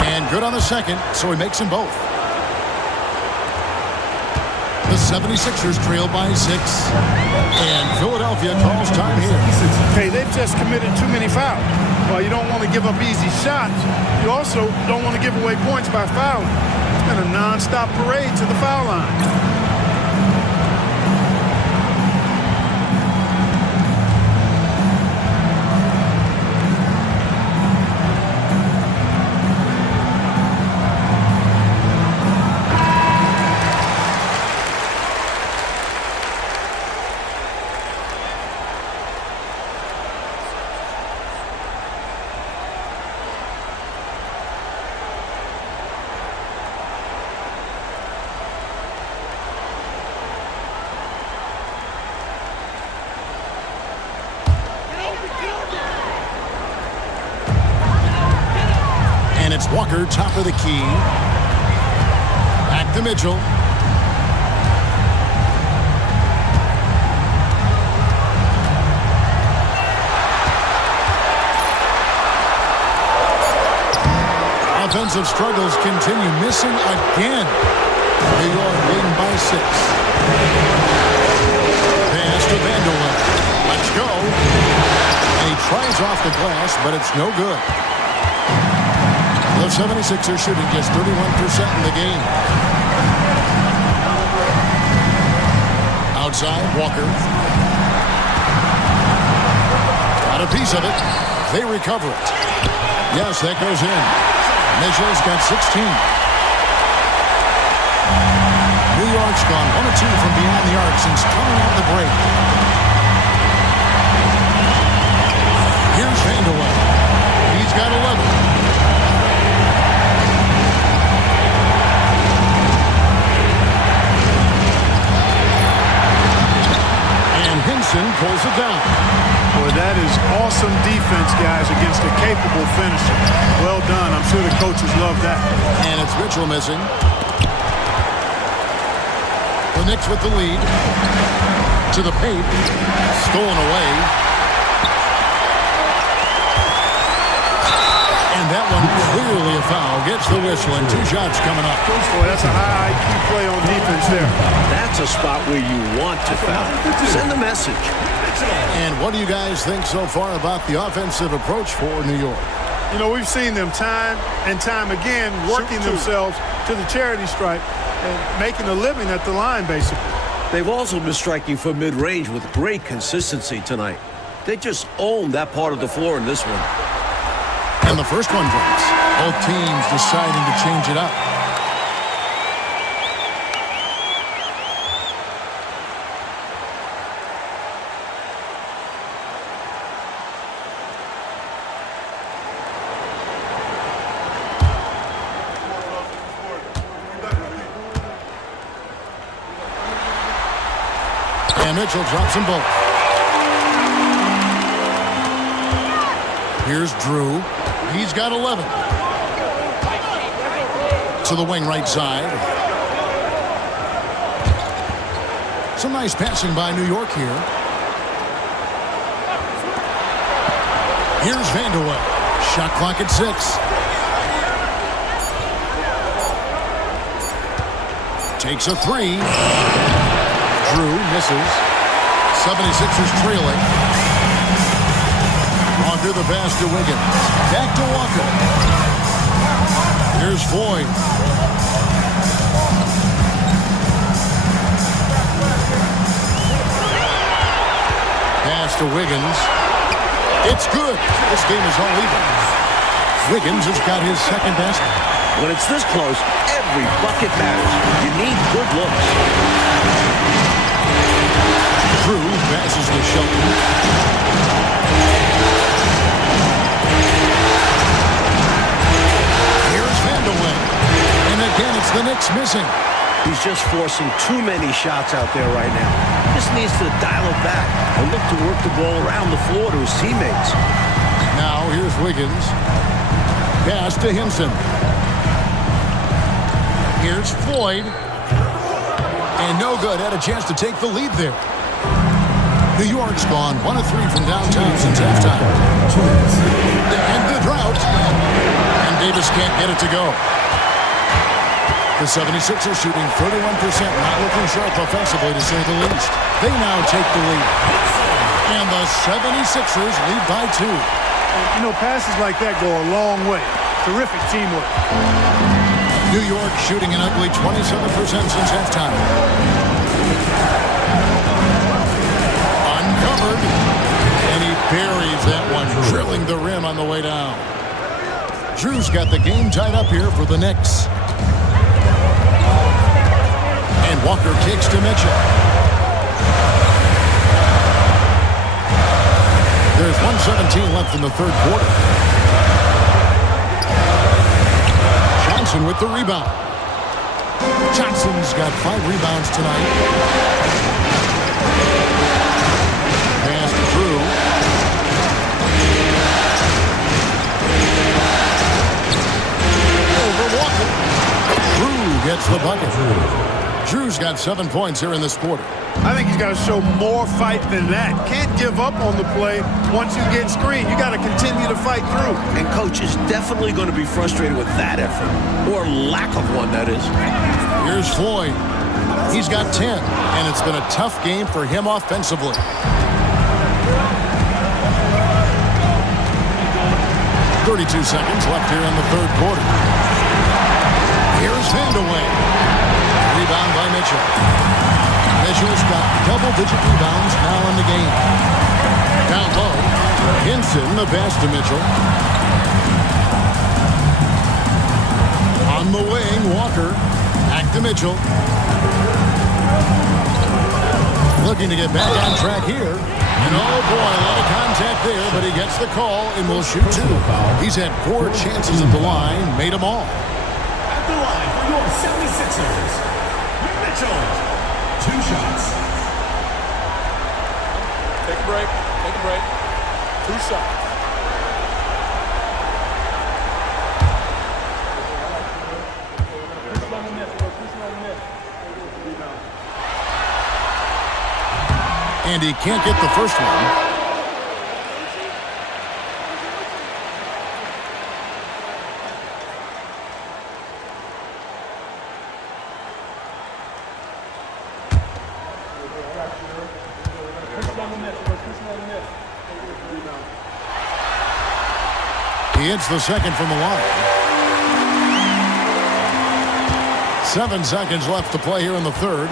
And good on the second, so he makes them both. The 76ers trail by 6. And Philadelphia calls time here. Hey, they've just committed too many fouls. While you don't want to give up easy shots, you also don't want to give away points by fouling. It's been a non-stop parade to the foul line. And it's Walker, top of the key. Back to Mitchell. Offensive struggles continue, missing again. New York leading by 6. Pass to Vanderway. Let's go. And he tries off the glass, but it's no good. The 76ers shooting just 31% in the game. Outside, Walker. Got a piece of it. They recover it. Yes, that goes in. Mitchell's got 16. New York's gone 1 of 2 from beyond the arc since coming out the break. Here's Vanderway. He's got 11. Henson pulls it down. Boy, that is awesome defense, guys, against a capable finisher. Well done. I'm sure the coaches love that. And it's Mitchell missing. The Knicks with the lead. To the paint. Stolen away. And that one clearly a foul. Gets the whistle and 2 shots coming up. Boy, that's a high IQ play on defense there. That's a spot where you want to foul. Send the message. And what do you guys think so far about the offensive approach for New York? You know, we've seen them time and time again working themselves to the charity stripe and making a living at the line, basically. They've also been striking from mid-range with great consistency tonight. They just own that part of the floor in this one. And the first one drops. Both teams deciding to change it up. And Mitchell drops them both. Here's Drew. He's got 11. To the wing right side. Some nice passing by New York here. Here's Vanderway. Shot clock at 6. Takes a 3. Drew misses. 76ers trailing. Walker the pass to Wiggins. Back to Walker. Here's Floyd. Pass to Wiggins. It's good. This game is all even. Wiggins has got his second basket. When it's this close, every bucket matters. You need good looks. Drew passes to Shelton. Here's Vanderway. And again, it's the Knicks missing. He's just forcing too many shots out there right now. Just needs to dial it back and look to work the ball around the floor to his teammates. Now here's Wiggins. Pass to Henson. Here's Floyd. And no good. Had a chance to take the lead there. New York's gone 1 of 3 from downtown since halftime. And the drought. And Davis can't get it to go. The 76ers shooting 31%, not looking sharp offensively to say the least. They now take the lead. And the 76ers lead by 2. You know, passes like that go a long way. Terrific teamwork. New York shooting an ugly 27% since halftime. Uncovered. And he buries that one, drilling the rim on the way down. Drew's got the game tied up here for the Knicks. And Walker kicks to Mitchell. There's 1:17 left in the third quarter. Johnson with the rebound. Johnson's got 5 rebounds tonight. Pass to Drew. Over Walker. Drew gets the bucket. Drew's got 7 points here in this quarter. I think he's got to show more fight than that. Can't give up on the play once you get screened. You got to continue to fight through. And coach is definitely going to be frustrated with that effort, or lack of one, that is. Here's Floyd. He's got 10, and it's been a tough game for him offensively. .32 seconds left here in the third quarter. Here's Vanderway. Rebound by Mitchell. Mitchell's got double-digit rebounds now in the game. Down low. Henson, the pass to Mitchell. Walker. Back to Mitchell. Looking to get back on track here. And oh boy, a lot of contact there, but he gets the call and will shoot 2. He's had 4 chances at the line, made them all. At the line for your 76ers, Mitchell. 2 shots. Take a break. Take a break. 2 shots. And he can't get the first one. He hits the second from the line. 7 seconds left to play here in the third.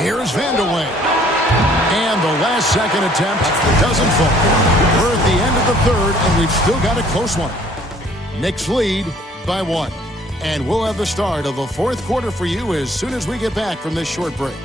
Here's Vandeweghe. And the last second attempt doesn't fall. We're at the end of the third, and we've still got a close one. Knicks lead by 1. And we'll have the start of the fourth quarter for you as soon as we get back from this short break.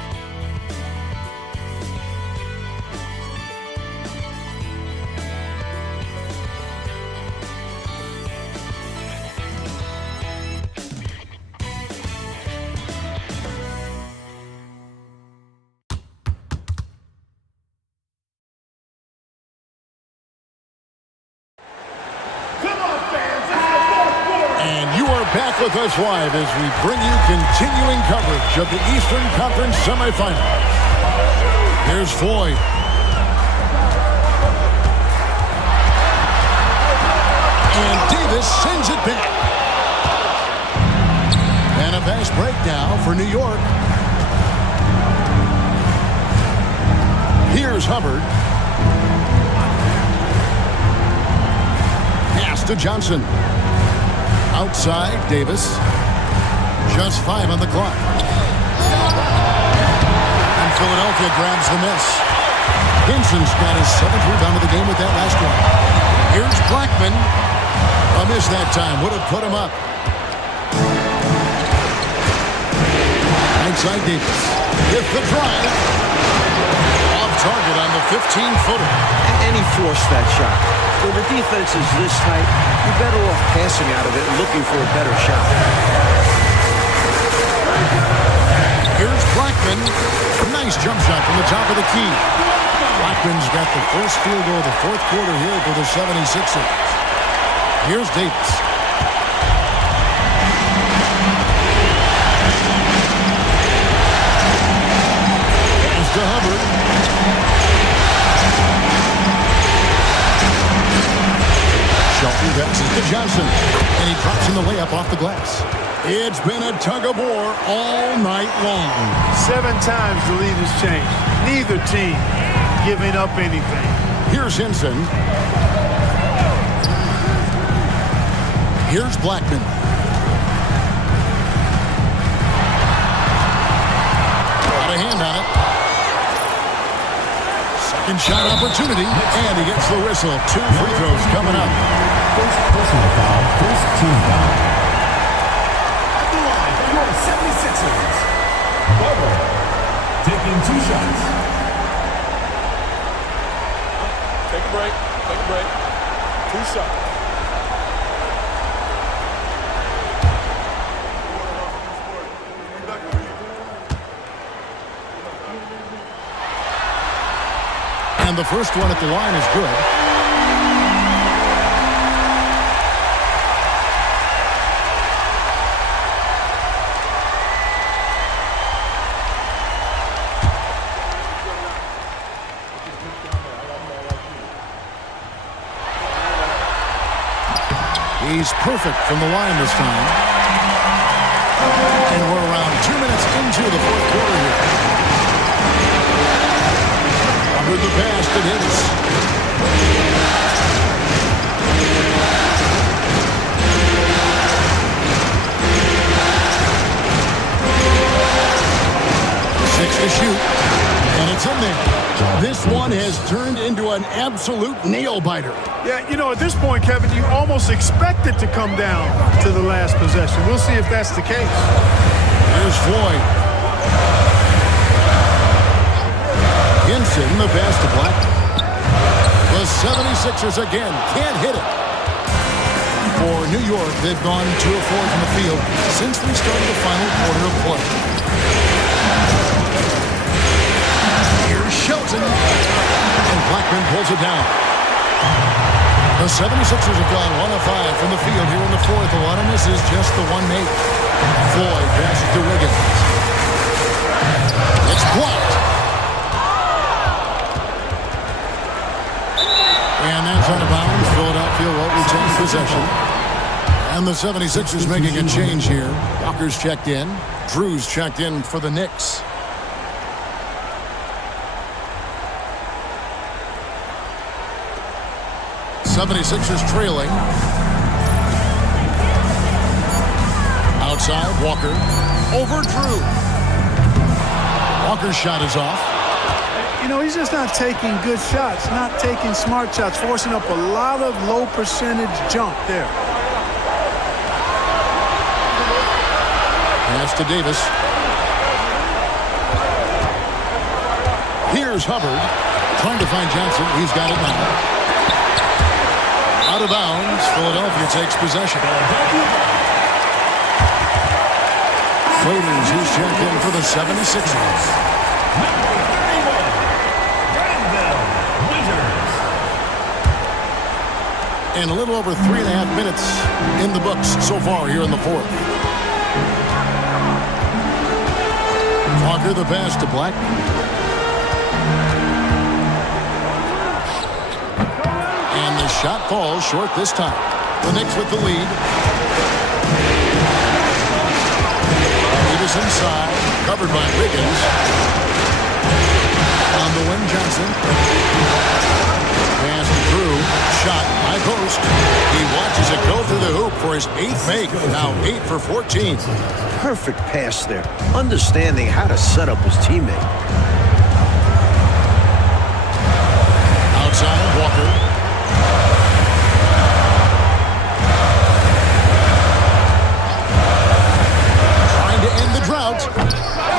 Back with us live as we bring you continuing coverage of the Eastern Conference Semifinals. Here's Floyd. And Davis sends it back. And a fast break now for New York. Here's Hubbard. Pass to Johnson. Outside, Davis. Just 5 on the clock. And Philadelphia grabs the miss. Vincent's got his 7th rebound of the game with that last one. Here's Blackman. A miss that time. Would have put him up. Outside Davis. With the drive. Off target on the 15-footer. And he forced that shot. When the defense is this tight, you're better off passing out of it and looking for a better shot. Here's Blackman. Nice jump shot from the top of the key. Blackman's got the first field goal of the fourth quarter here for the 76ers. Here's Davis. Pass to Hubbard. Shelton passes to Johnson, and he drops in the layup off the glass. It's been a tug-of-war all night long. 7 times the lead has changed. Neither team giving up anything. Here's Henson. Here's Blackman. Got a hand on it. Second shot opportunity, and he gets the whistle. 2 free throws coming up. First personal foul, first team foul. At the line for your 76ers, Barber, taking 2 shots. Take a break. Take a break. 2 shots. And the first one at the line is good. He's perfect from the line this time. And we're around 2 minutes into the fourth quarter here. With the pass to Davis. Six to shoot, and it's in there. This one has turned into an absolute nail-biter. Yeah, you know, at this point, Kevin, you almost expect it to come down to the last possession. We'll see if that's the case. Here's Floyd. Hinson, the pass to Black. The 76ers again can't hit it. For New York, they've gone 2 of 4 from the field since we started the final quarter of play. Here's Shelton. And Blackman pulls it down. The 76ers have gone 1 of 5 from the field here in the fourth. A lot of misses, just the one made. Floyd passes to Wiggins. It's blocked. And that's out of bounds. Philadelphia will retain possession. And the 76ers making a change here. Walker's checked in. Drew's checked in for the Knicks. '76ers trailing. Outside, Walker. Over Drew. Walker's shot is off. You know, he's just not taking good shots, not taking smart shots, forcing up a lot of low percentage jump there. Pass to Davis. Here's Hubbard. Trying to find Johnson. He's got it now. Out of bounds. Philadelphia takes possession. Flaters, who's checked in for the 76ers. And a little over 3.5 minutes in the books so far here in the fourth. Walker the pass to Black. And the shot falls short this time. The Knicks with the lead. Davis inside, covered by Wiggins. On the wing, Johnson. Pass to Drew. Shot, high post. He watches it go through the hoop for his 8th make. Now 8 for 14. Perfect pass there. Understanding how to set up his teammate. Outside, Walker. Trying to end the drought.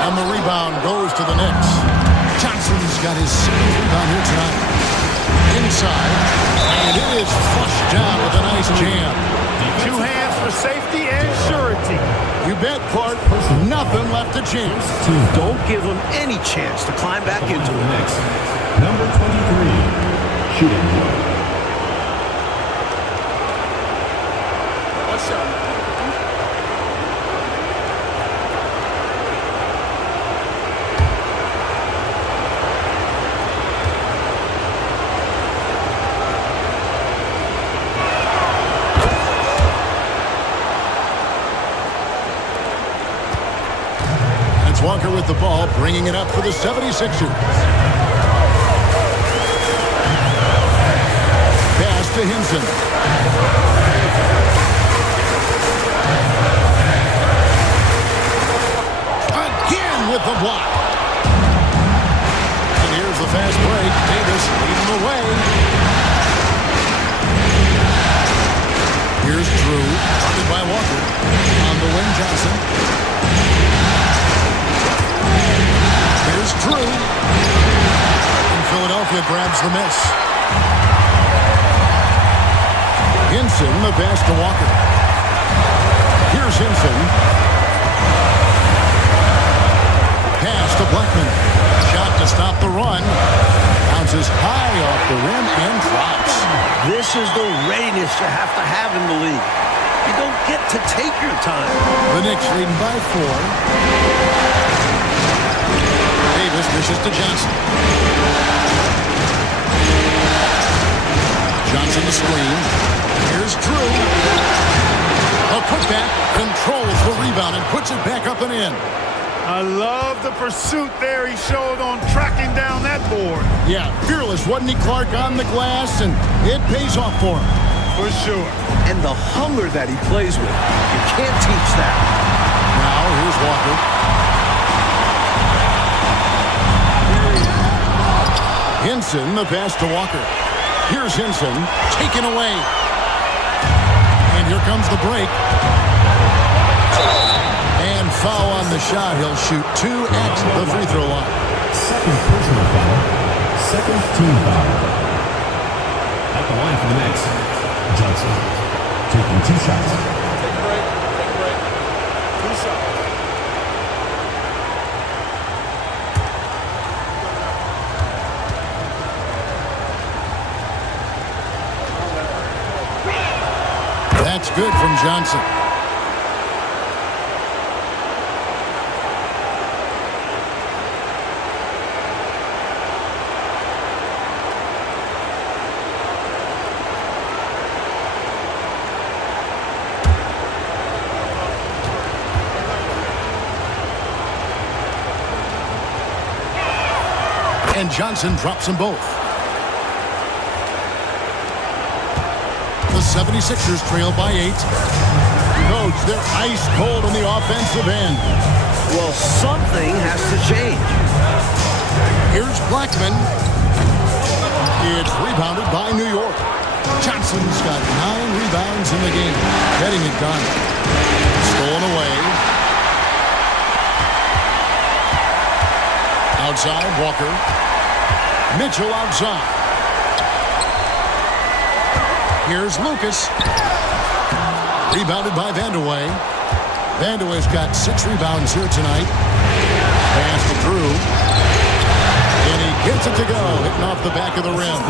And the rebound goes to the Knicks. Johnson's got his 7th rebound here tonight. Inside, and it is flushed down with a nice jam. 2 hands for safety and surety. You bet, Clark. Nothing left to chance. Don't give him any chance to climb back into it. Next, number 23, shooting guard. What's up? Walker with the ball, bringing it up for the 76ers. Pass to Hinson. Again with the block. And here's the fast break. Davis leading the way. Here's Drew, guarded by Walker. On the wing, Johnson. Here's Drew. And Philadelphia grabs the miss. Hinson, the pass to Walker. Here's Hinson. Pass to Blackman. Shot to stop the run. Bounces high off the rim and drops. This is the readiness you have to have in the league. You don't get to take your time. The Knicks leading by 4. Davis dishes to Johnson. Johnson the screen. Here's Drew. A putback, controls the rebound and puts it back up and in. I love the pursuit there he showed on tracking down that board. Yeah, fearless, wasn't he, Clark, on the glass, and it pays off for him. For sure. And the hunger that he plays with, you can't teach that. Now, here's Walker. Hinson, the pass to Walker. Here's Hinson, taken away. And here comes the break. And foul on the shot. He'll shoot 2 at the free throw line. Second personal foul. Second team foul. At the line for the Knicks, Johnson taking 2 shots. Take a break. Take a break. 2 shots. That's good from Johnson. And Johnson drops them both. The 76ers trail by 8. Coach, they're ice cold on the offensive end. Well, something has to change. Here's Blackman. It's rebounded by New York. Johnson's got 9 rebounds in the game. Getting it done. Stolen away. Outside, Walker. Mitchell outside. Here's Lucas. Rebounded by Vandeweghe. Vandeweghe's got 6 rebounds here tonight. Pass to Drew. And he gets it to go, hitting off the back of the rim.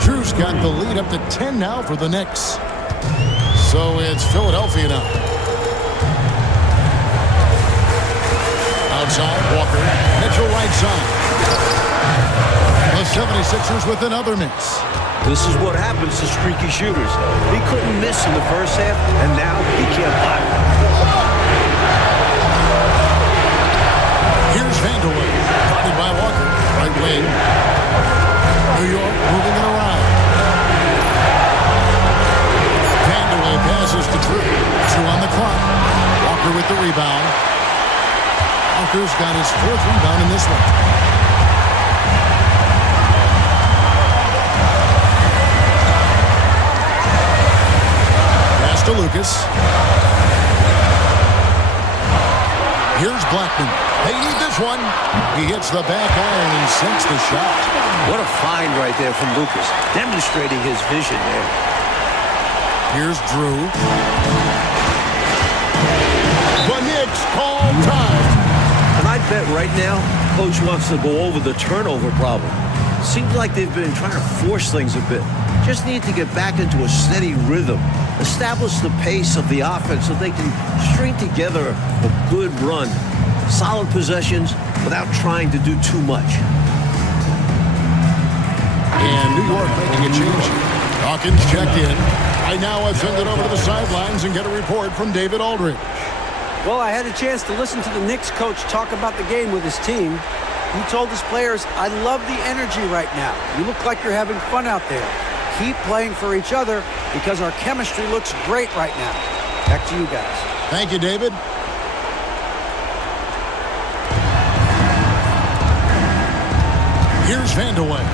Drew's got the lead up to 10 now for the Knicks. So it's Philadelphia now. Outside, Walker. Mitchell right side. The 76ers with another miss. This is what happens to streaky shooters. He couldn't miss in the first half, and now he can't buy one. Here's Vandeweghe. Guarded by Walker. Right wing. New York moving it around. Vandeweghe passes to Drew. 2 on the clock. Walker with the rebound. Walker's got his 4th rebound in this one. To Lucas. Here's Blackman. They need this one. He hits the back iron and sinks the shot. What a find right there from Lucas, demonstrating his vision there. Here's Drew. The Knicks call time. And I bet right now, Coach wants to go over the turnover problem. Seems like they've been trying to force things a bit. Just need to get back into a steady rhythm. Establish the pace of the offense so they can string together a good run. Solid possessions without trying to do too much. And New York making a change. Dawkins checked in. Right now, I've sent it over to the sidelines and get a report from David Aldridge. Well, I had a chance to listen to the Knicks coach talk about the game with his team. He told his players, I love the energy right now. You look like you're having fun out there. Keep playing for each other because our chemistry looks great right now. Back to you guys. Thank you, David. Here's Vandeweghe.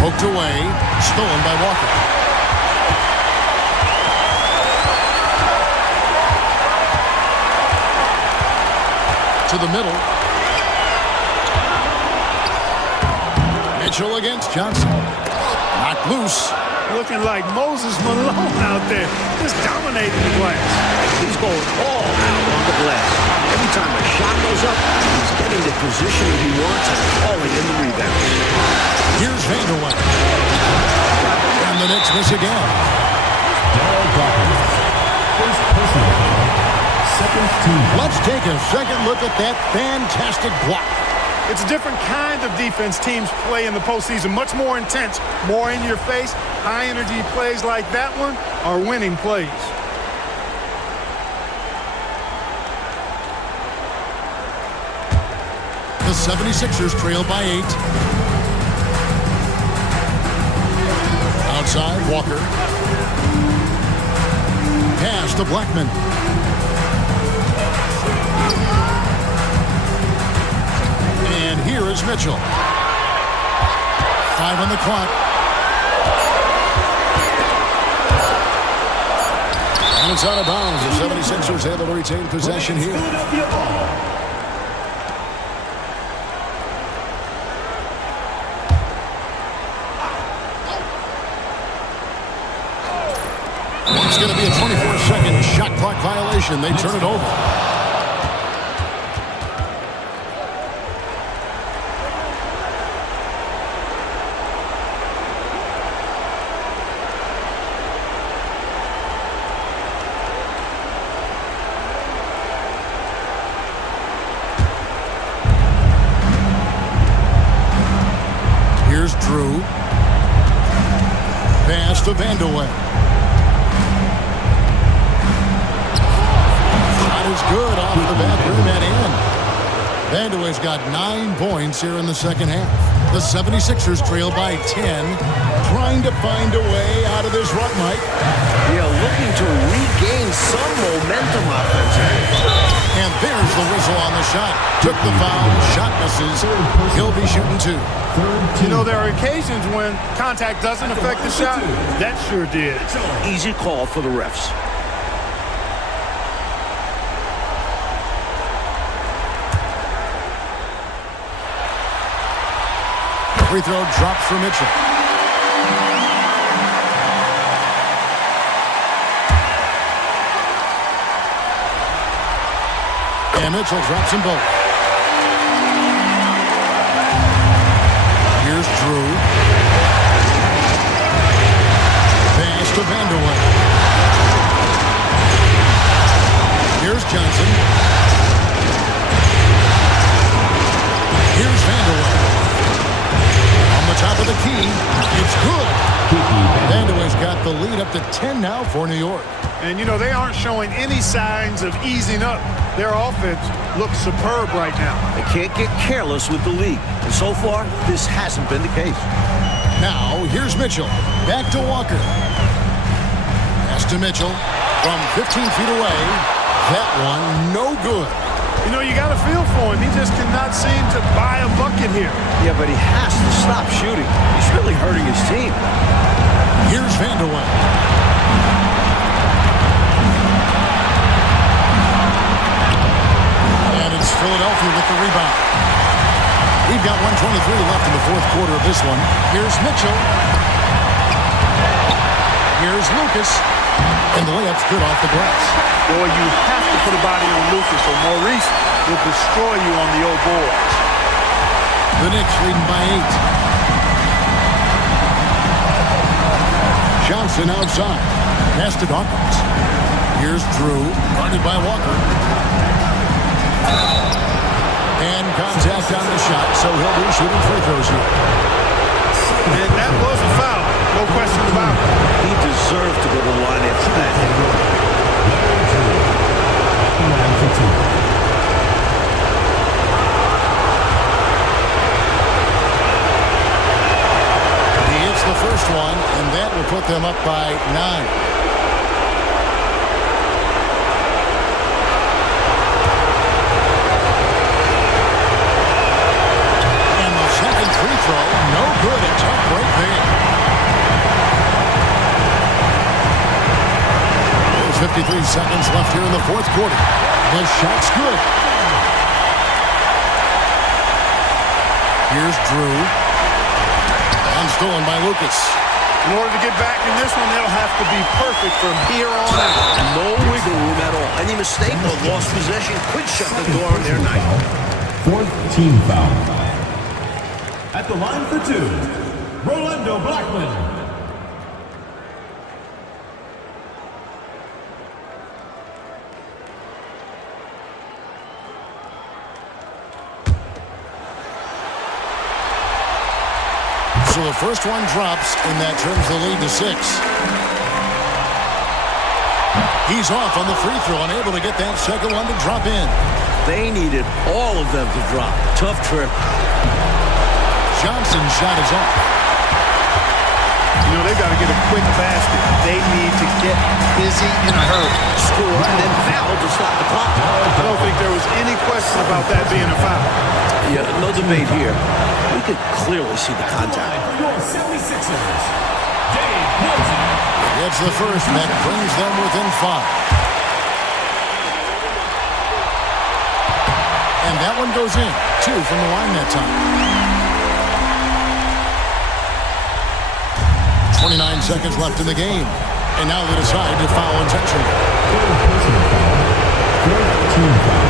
Poked away. Stolen by Walker. To the middle. Mitchell against Johnson. Knocked loose. Looking like Moses Malone out there, just dominating the glass. He's going all out on the glass. Every time a shot goes up, he's getting the positioning he wants and calling in the rebound. Here's Vandeweghe. And the Knicks miss again. First personal foul. Second team. Let's take a second look at that fantastic block. It's a different kind of defense teams play in the postseason. Much more intense, more in your face. High energy plays like that one are winning plays. The 76ers trail by 8. Outside, Walker. Pass to Blackman. And here is Mitchell. 5 on the clock. And it's out of bounds. The 76ers able to retain possession here. It's going to be a 24-second shot clock violation. They turn it over. Here's Drew. Pass to Vanderway. Is good off the back rim and in. Vandeweghe's got 9 points here in the second half. The 76ers trail by 10, trying to find a way out of this rut, Mike. Yeah, looking to regain some momentum offensively. And there's the whistle on the shot. Took the foul, shot misses. He'll be shooting 2. You know, there are occasions when contact doesn't affect the shot. That sure did. Easy call for the refs. Free throw drops for Mitchell. And Mitchell drops them both. Here's Drew. Pass to Vanderway. Here's Johnson. Here's Vanderway. On the top of the key, it's good. Vandeweghe's got the lead up to 10 now for New York. And, you know, they aren't showing any signs of easing up. Their offense looks superb right now. They can't get careless with the lead. And so far, this hasn't been the case. Now, here's Mitchell. Back to Walker. Pass to Mitchell from 15 feet away. That one, no good. You know, you got to feel for him. He just cannot seem to buy a bucket here. Yeah, but he has to stop shooting. He's really hurting his team. Here's Vanderway. And it's Philadelphia with the rebound. We've got 1:23 left in the fourth quarter of this one. Here's Mitchell. Here's Lucas. And the layup's good off the glass. Boy, you have to put a body on Lucas, or Maurice will destroy you on the old boards. The Knicks leading by 8. Johnson outside. Pass to Dawkins. Here's Drew, guarded by Walker. And contact on the shot, so he'll be shooting free throws here. And that was a foul, no question about it. He deserved to go to the line after that. He hits the first one, and that will put them up by 9. Free throw, no good. A tough break there. There's 53 seconds left here in the fourth quarter. The shot's good. Here's Drew. And stolen by Lucas. In order to get back in this one, they'll have to be perfect from here on out. No wiggle room at all. Any mistake or lost possession could shut the door on their night. Fourth team foul. At the line for 2, Rolando Blackman. So the first one drops, and that turns the lead to 6. He's off on the free throw, unable to get that second one to drop in. They needed all of them to drop. Tough trip. Johnson's shot is off. You know, they've got to get a quick basket. They need to get busy in a hurry. Score and then foul to stop the clock. I don't think there was any question about that being a foul. Yeah, no debate here. We could clearly see the contact. For your 76ers, Dave Wilson. It's the first that brings them within 5. And that one goes in. 2 from the line that time. 29 seconds left in the game. And now they decide to foul intentionally. Personal foul. Fourth team foul.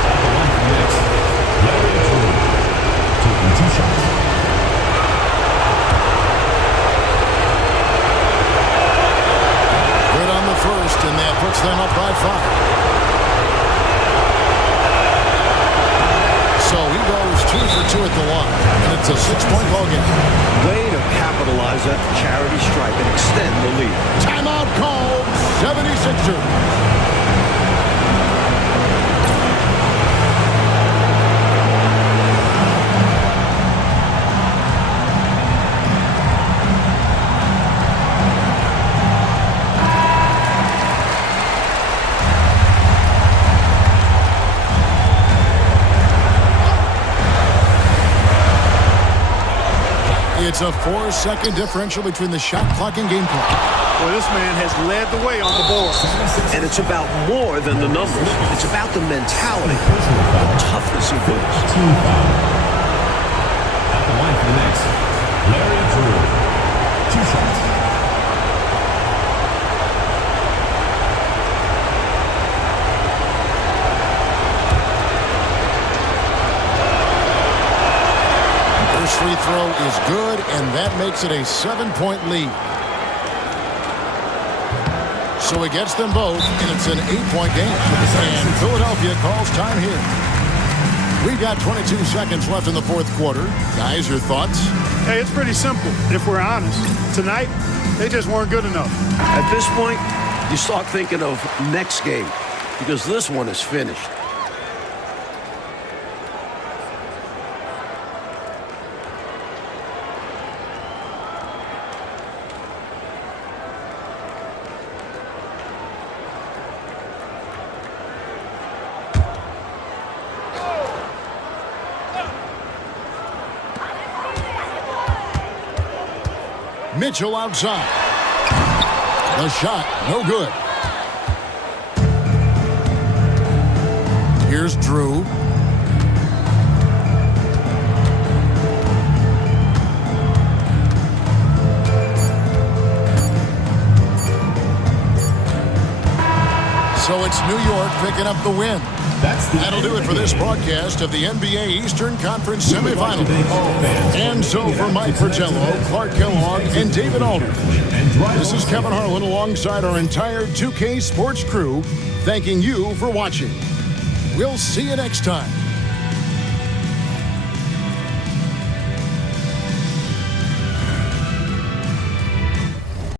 At the line for Knicks, Larry Drew. Taking 2 shots. Good on the first, and that puts them up by 5. So he goes 2 for 2 at the line, and it's a 6-point ball game. Way to capitalize that charity stripe and extend the lead. Timeout called, 76ers. It's a 4-second differential between the shot clock and game clock. Well, this man has led the way on the board. And it's about more than the numbers. It's about the mentality, the toughness he brings. Team foul. At the line for the Knicks, Larry Drew. 2 shots. Free throw is good, and that makes it a 7-point lead. So he gets them both, and it's an 8-point game. And Philadelphia calls time here. We've got 22 seconds left in the fourth quarter. Guys, your thoughts? Hey, it's pretty simple, if we're honest. Tonight, they just weren't good enough. At this point, you start thinking of next game, because this one is finished. Mitchell outside. The shot, no good. Here's Drew. So it's New York picking up the win. That'll do it for this broadcast of the NBA Eastern Conference Semifinals. And so for Mike Fratello, Clark Kellogg, and David Aldridge, this is Kevin Harlan alongside our entire 2K Sports crew, thanking you for watching. We'll see you next time.